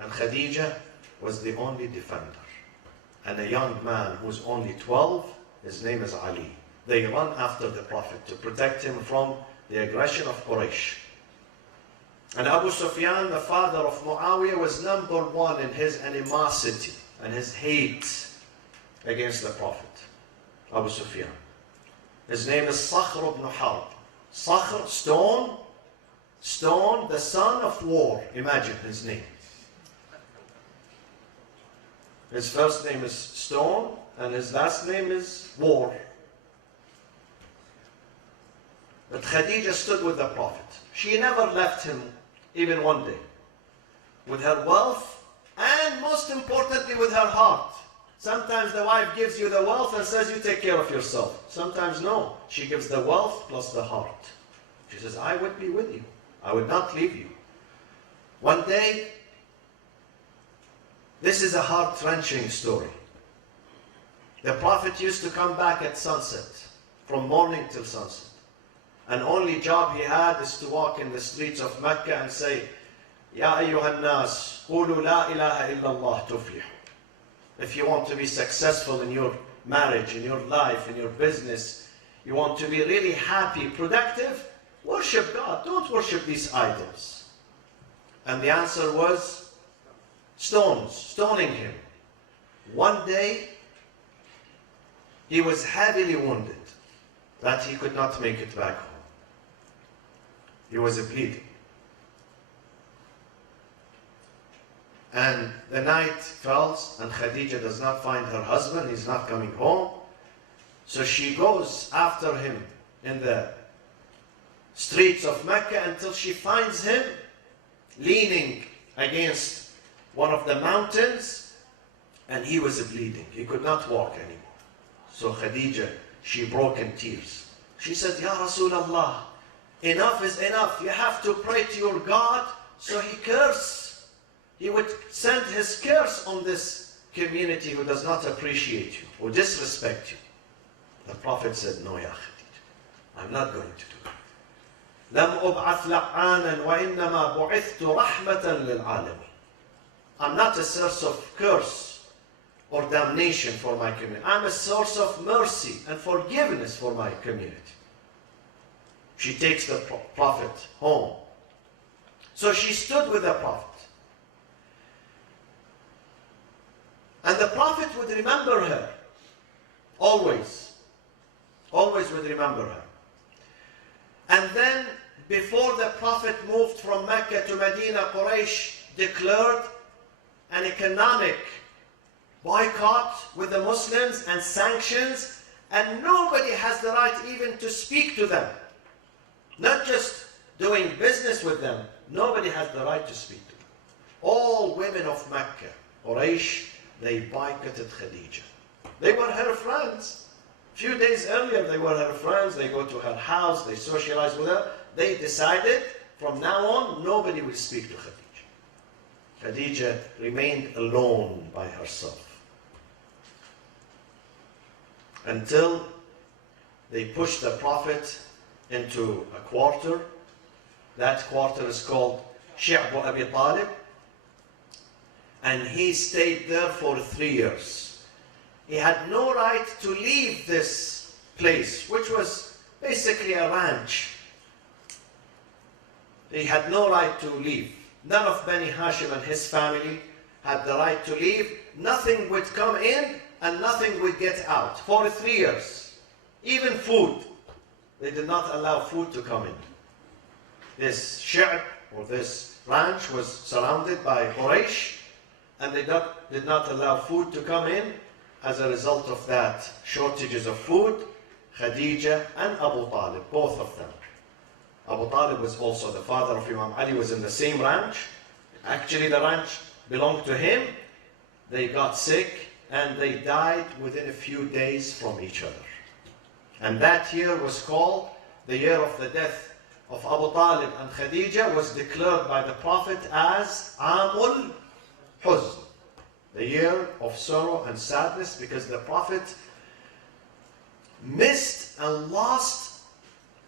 And Khadija was the only defender. And a young man who's only 12, his name is Ali. They run after the Prophet to protect him from the aggression of Quraysh. And Abu Sufyan, the father of Muawiyah, was number one in his animosity and his hate against the Prophet. Abu Sufyan. His name is Sakhr ibn Harb. Sakhr, stone. Stone, the son of war. Imagine his name. His first name is Stone, and his last name is War. But Khadija stood with the Prophet. She never left him even one day. With her wealth, and most importantly with her heart. Sometimes the wife gives you the wealth and says, you take care of yourself. Sometimes no. She gives the wealth plus the heart. She says, I would be with you. I would not leave you. One day, this is a heart-wrenching story. The Prophet used to come back at sunset, from morning till sunset. And only job he had is to walk in the streets of Mecca and say, Ya ayyuhan nas, qulu la ilaha illallah tuflihu. If you want to be successful in your marriage, in your life, in your business, you want to be really happy, productive, worship God. Don't worship these idols. And the answer was stones, stoning him. One day, he was heavily wounded that he could not make it back home. He was bleeding. And the night falls, and Khadija does not find her husband. He's not coming home. So she goes after him in the streets of Mecca until she finds him leaning against one of the mountains, and he was bleeding. He could not walk anymore. So Khadija, she broke in tears. She said, Ya Rasulullah, enough is enough. You have to pray to your God. So he cursed. He would send his curse on this community who does not appreciate you, who disrespect you. The Prophet said, no, Ya Khadija, I'm not going to do it. لم أبعث لعانا وإنما بعثت رحمة للعالمين. I'm not a source of curse or damnation for my community. I'm a source of mercy and forgiveness for my community. She takes the Prophet home. So she stood with the Prophet. And the Prophet would remember her. Always. Always would remember her. And then, before the Prophet moved from Mecca to Medina, Quraysh declared an economic boycott with the Muslims and sanctions, and nobody has the right even to speak to them. Not just doing business with them, nobody has the right to speak to them. All women of Mecca, Quraysh, they boycotted Khadija. They were her friends. A few days earlier, they were her friends. They go to her house, they socialize with her. They decided, from now on, nobody will speak to Khadija. Khadija remained alone by herself. Until they pushed the Prophet into a quarter. That quarter is called Shi'bu Abi Talib. And he stayed there for 3 years. He had no right to leave this place, which was basically a ranch. He had no right to leave. None of Bani Hashim and his family had the right to leave. Nothing would come in and nothing would get out for 3 years. Even food. They did not allow food to come in. This shi'b, or this ranch, was surrounded by Quraysh, and they did not allow food to come in. As a result of that, shortages of food, Khadija and Abu Talib, both of them. Abu Talib was also the father of Imam Ali, was in the same ranch. Actually, the ranch belonged to him. They got sick and they died within a few days from each other. And that year was called the year of the death of Abu Talib and Khadija, was declared by the Prophet as Amul Huzn, the year of sorrow and sadness, because the Prophet missed and lost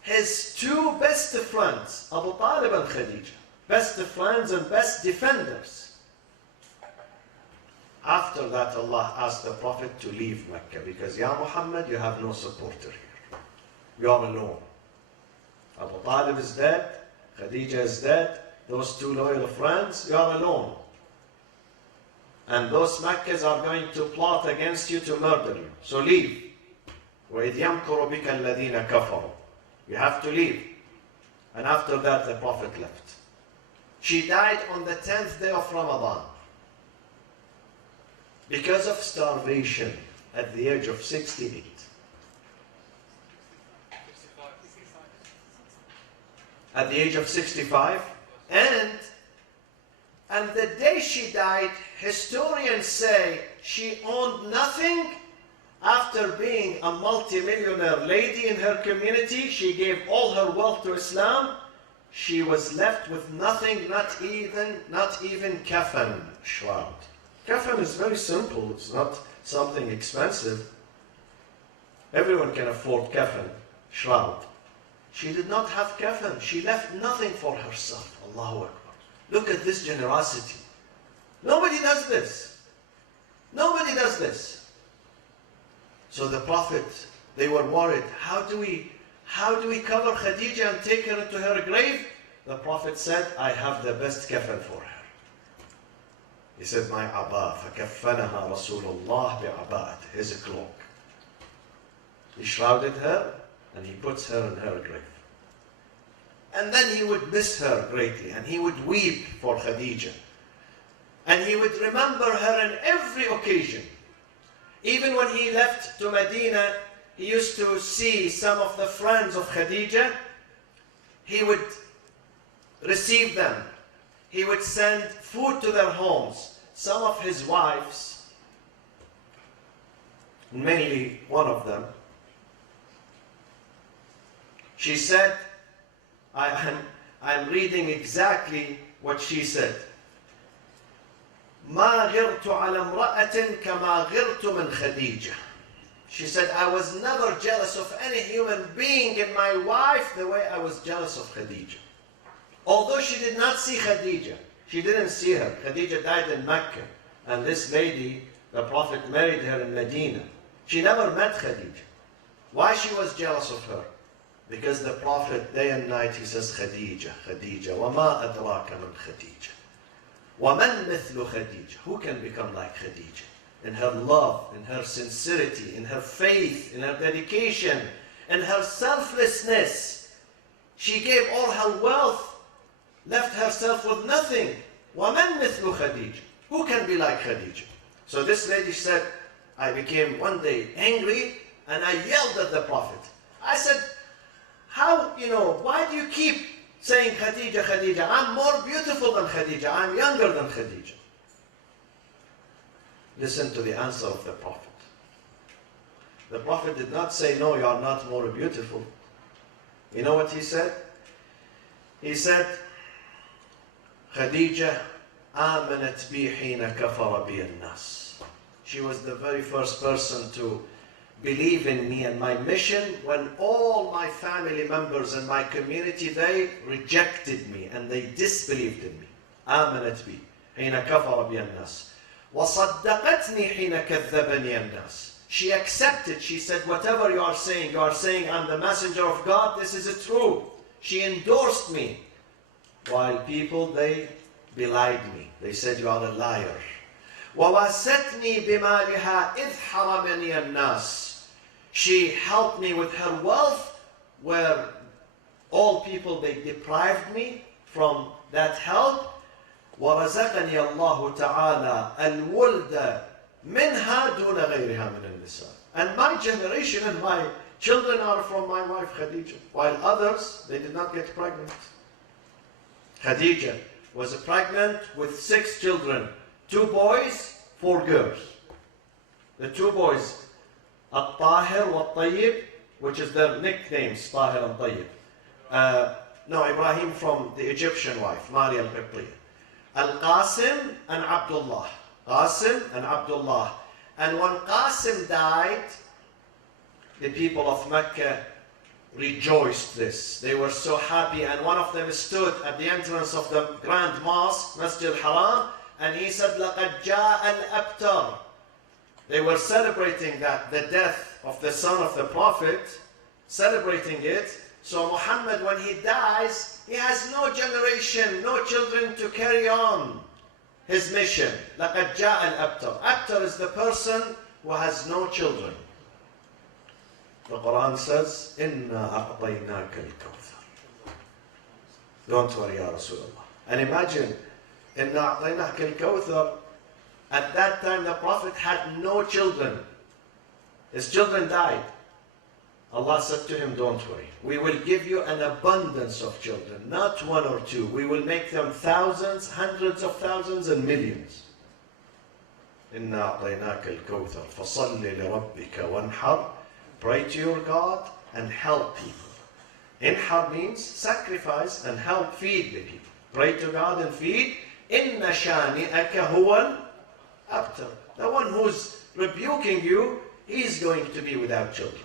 his two best friends, Abu Talib and Khadija, best friends and best defenders. After that, Allah asked the Prophet to leave Mecca because, Ya Muhammad, you have no supporter here. You are alone. Abu Talib is dead, Khadija is dead, those two loyal friends, you are alone. And those Meccas are going to plot against you to murder you. So leave. وَإِذْ يَمْكُرُ بِكَ الَّذِينَ كَفَرُوا. You have to leave. And after that, the Prophet left. She died on the 10th day of Ramadan because of starvation at the age of 68. At the age of 65. And the day she died, historians say she owned nothing. After being a multi-millionaire lady in her community, she gave all her wealth to Islam. She was left with nothing, not even kafan, shroud. Kafan is very simple, it's not something expensive. Everyone can afford kafan, shroud. She did not have kafan, she left nothing for herself. Allahu Akbar. Look at this generosity. Nobody does this. Nobody does this. So the Prophet, they were worried, how do we cover Khadija and take her into her grave? The Prophet said, I have the best kafan for her. He said, my aba, فَكَفَّنَهَا رَسُولُ اللَّهِ بِعَبَاءَتِ, his cloak. He shrouded her and he puts her in her grave. And then he would miss her greatly and he would weep for Khadija. And he would remember her in every occasion. Even when he left to Medina, he used to see some of the friends of Khadija. He would receive them. He would send food to their homes. Some of his wives, mainly one of them, she said, I'm reading exactly what she said. ما غرت على امرأة كما غرت من خديجة. She said, I was never jealous of any human being in my wife the way I was jealous of Khadija. Although she did not see Khadija, she didn't see her. Khadija died in Mecca, and this lady, the Prophet married her in Medina. She never met Khadija. Why she was jealous of her? Because the Prophet, day and night, he says, Khadija, Khadija, وَمَا أَدْرَاكَ مِنْ خَدِيجَةٍ وَمَنْ مِثْلُ خَدِيجَةٍ. Who can become like Khadija? In her love, in her sincerity, in her faith, in her dedication, in her selflessness. She gave all her wealth, left herself with nothing. وَمَنْ مِثْلُ خَدِيجَةٍ. Who can be like Khadija? So this lady said, I became one day angry and I yelled at the Prophet. I said, why do you keep saying Khadija, Khadija? I'm more beautiful than Khadija. I'm younger than Khadija. Listen to the answer of the Prophet. The Prophet did not say, no, you are not more beautiful. You know what he said? He said, Khadija آمنت بي حين كفر بي الناس. She was the very first person to believe in me and my mission when all my family members and my community, they rejected me and they disbelieved in me. آمنت بي حين كفر بي الناس وصدقتني حين كذبني الناس. She accepted, she said, whatever you are saying I'm the messenger of God, this is true. She endorsed me. While people, they belied me. They said, you are a liar. وَوَاسَتْنِي بِمَالِهَا إِذْ حَرَمَنِيَ النَّاسِ. She helped me with her wealth, where all people, they deprived me from that help. وَرَزَقَنِيَ اللَّهُ تَعَالَى الْوُلْدَ مِنْهَا دُونَ غَيْرِهَا مِنَ النِّسَاءِ. And my generation and my children are from my wife Khadija, while others, they did not get pregnant. Khadija was pregnant with 6 children, 2 boys, 4 girls. The 2 boys, At-Tahir wa Tayyib, which is their nicknames, Tahir and Tayyib. Ibrahim from the Egyptian wife, Maryam Qibtiyya. Al-Qasim and Abdullah. Qasim and Abdullah. And when Qasim died, the people of Mecca rejoiced this. They were so happy, and one of them stood at the entrance of the Grand Mosque, Masjid al-Haram, and he said, لَقَدْ جَاءَ الْأَبْتَرُ. They were celebrating that, the death of the son of the Prophet, celebrating it. So Muhammad, when he dies, he has no generation, no children to carry on his mission. لَقَدْ جَاءَ الْأَبْتَرُ. Abtar is the person who has no children. The Quran says, إِنَّا أَعْطَيْنَاكَ الْكَوْثَرَ. Don't worry, Ya Rasulullah. And imagine, إِنَّا أَعْطَيْنَاكَ الْكَوْثَرَ. At that time, the Prophet had no children. His children died. Allah said to him, don't worry. We will give you an abundance of children, not one or two. We will make them thousands, hundreds of thousands, and millions. إِنَّا أَعْطَيْنَاكَ الْكَوْثَرَ فَصَلِّ لِرَبِّكَ وَانْحَرْ. Pray to your God and help people. Inhar means sacrifice and help feed the people. Pray to God and feed. إِنَّ شَانِئَكَ هُوَ الْأَبْتَرُ. The one who's rebuking you, he's going to be without children.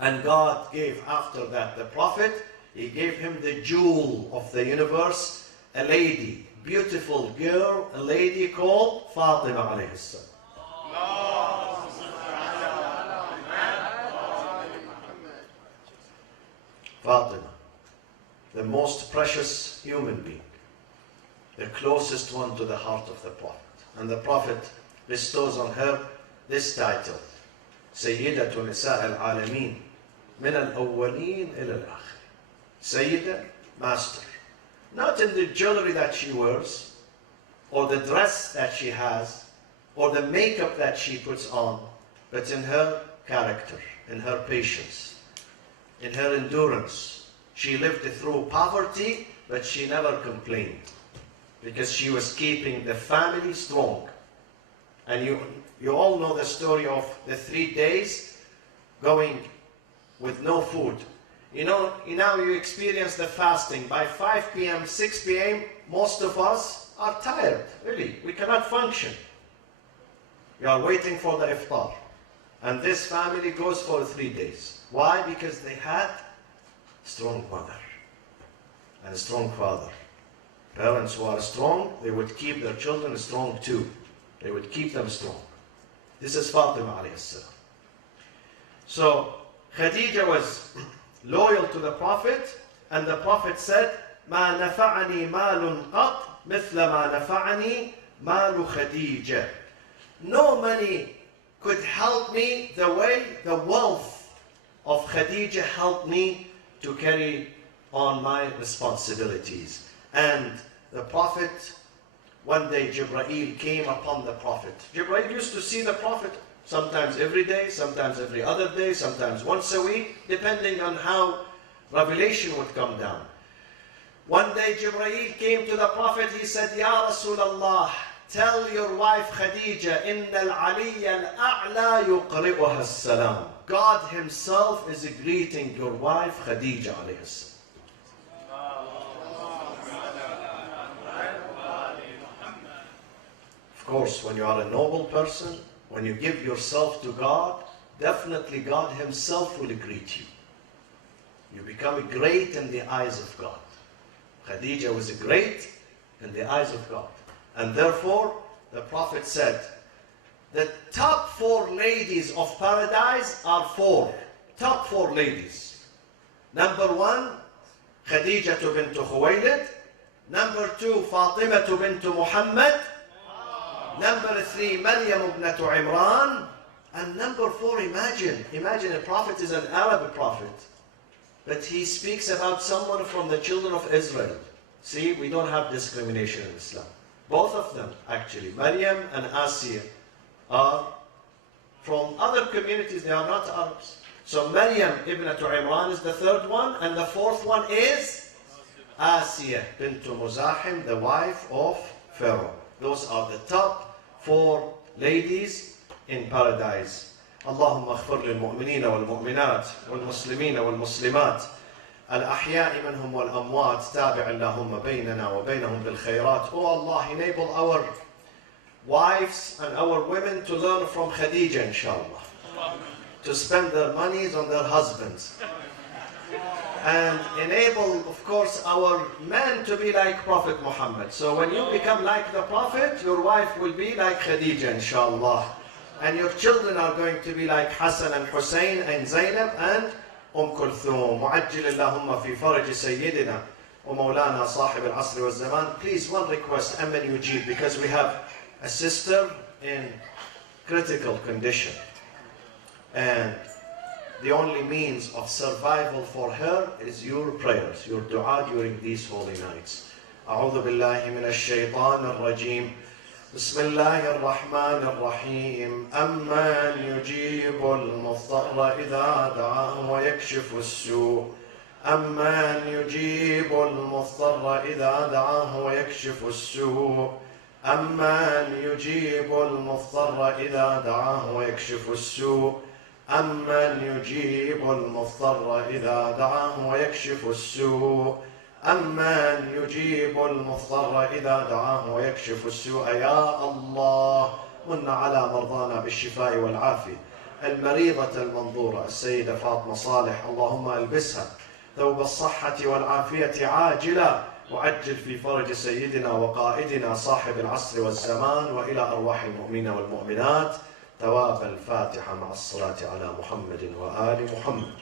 And God gave after that the Prophet, He gave him the jewel of the universe, a lady, beautiful girl, a lady called Fatima alayhi salam. Fatima, the most precious human being, the closest one to the heart of the Prophet. And the Prophet bestows on her this title, سيدة نساء العالمين من الأولين إلى الآخر. Sayyida, master. Not in the jewelry that she wears, or the dress that she has, or the makeup that she puts on, but in her character, in her patience, in her endurance. She lived through poverty, but she never complained, because she was keeping the family strong. And you all know the story of the 3 days going with no food. You know, now you experience the fasting. By 5 p.m., 6 p.m., most of us are tired, really. We cannot function. You are waiting for the iftar. And this family goes for 3 days. Why? Because they had a strong mother and a strong father. Parents who are strong, they would keep their children strong too. They would keep them strong. This is Fatima alayhi salam. So Khadija was loyal to the Prophet, and the Prophet said, ما نفعني مال قط مثل ما نفعني مال خديجة. No money could help me the way the wealth of Khadija helped me to carry on my responsibilities. And the Prophet, one day Jibreel came upon the Prophet. Jibreel used to see the Prophet sometimes every day, sometimes every other day, sometimes once a week, depending on how revelation would come down. One day Jibreel came to the Prophet, he said, Ya Rasulullah, tell your wife Khadija, إِنَّ الْعَلِيَّ الْأَعْلَى يُقْرِئُهَا السَّلَامُ. God Himself is greeting your wife Khadija alayhi salam. Of course, when you are a noble person, when you give yourself to God, definitely God Himself will greet you. You become great in the eyes of God. Khadija was great in the eyes of God. And therefore, the Prophet said, the top 4 ladies of paradise are 4. Top 4 ladies. Number 1, Khadija bint Khuwaylid. Number 2, Fatima bint Muhammad. Number 3, Maryam ibn Imran. And number 4, imagine a prophet is an Arab prophet, but he speaks about someone from the children of Israel. See, we don't have discrimination in Islam. Both of them, actually, Maryam and Asiya, are from other communities, they are not Arabs. So Maryam ibn Imran is the 3rd one, and the 4th one is Asiya bint Muzahim, the wife of Pharaoh. Those are the top 4 ladies in paradise. اللهم اغفر للمؤمنين والمؤمنات والمسلمين والمسلمات الأحياء منهم والأموات تابع اللهم بيننا وبينهم بالخيرات. Oh Allah, enable our wives and our women to learn from Khadija, inshallah. to spend their monies on their husbands. And enable, of course, our men to be like Prophet Muhammad. So when you become like the Prophet, your wife will be like Khadija, inshallah. And your children are going to be like Hassan and Hussein and Zainab and Kulthum. معجل اللهم في فرج سيدنا ومولانا صاحب العصر والزمان. Please, one request, Amen Yujib, because we have a sister in critical condition. And the only means of survival for her is your prayers, your dua during these holy nights. أعوذ بالله من الشيطان الرجيم. بسم الله الرحمن الرحيم. أمن يجيب المضطر إذا دعاه ويكشف السوء. أمن يجيب المضطر إذا دعاه ويكشف السوء. أمن يجيب المضطر إذا دعاه ويكشف السوء. أمن يجيب المضطر إذا دعاه ويكشف السوء. أمن يجيب المضطر إذا دعاه ويكشف السوء. يا الله من على مرضانا بالشفاء والعافية. المريضة المنظورة السيدة فاطمة صالح، اللهم ألبسها ثوب الصحة والعافية عاجلا، وعجل في فرج سيدنا وقائدنا صاحب العصر والزمان، وإلى أرواح المؤمنين والمؤمنات ثواب الفاتحة مع الصلاة على محمد وآل محمد.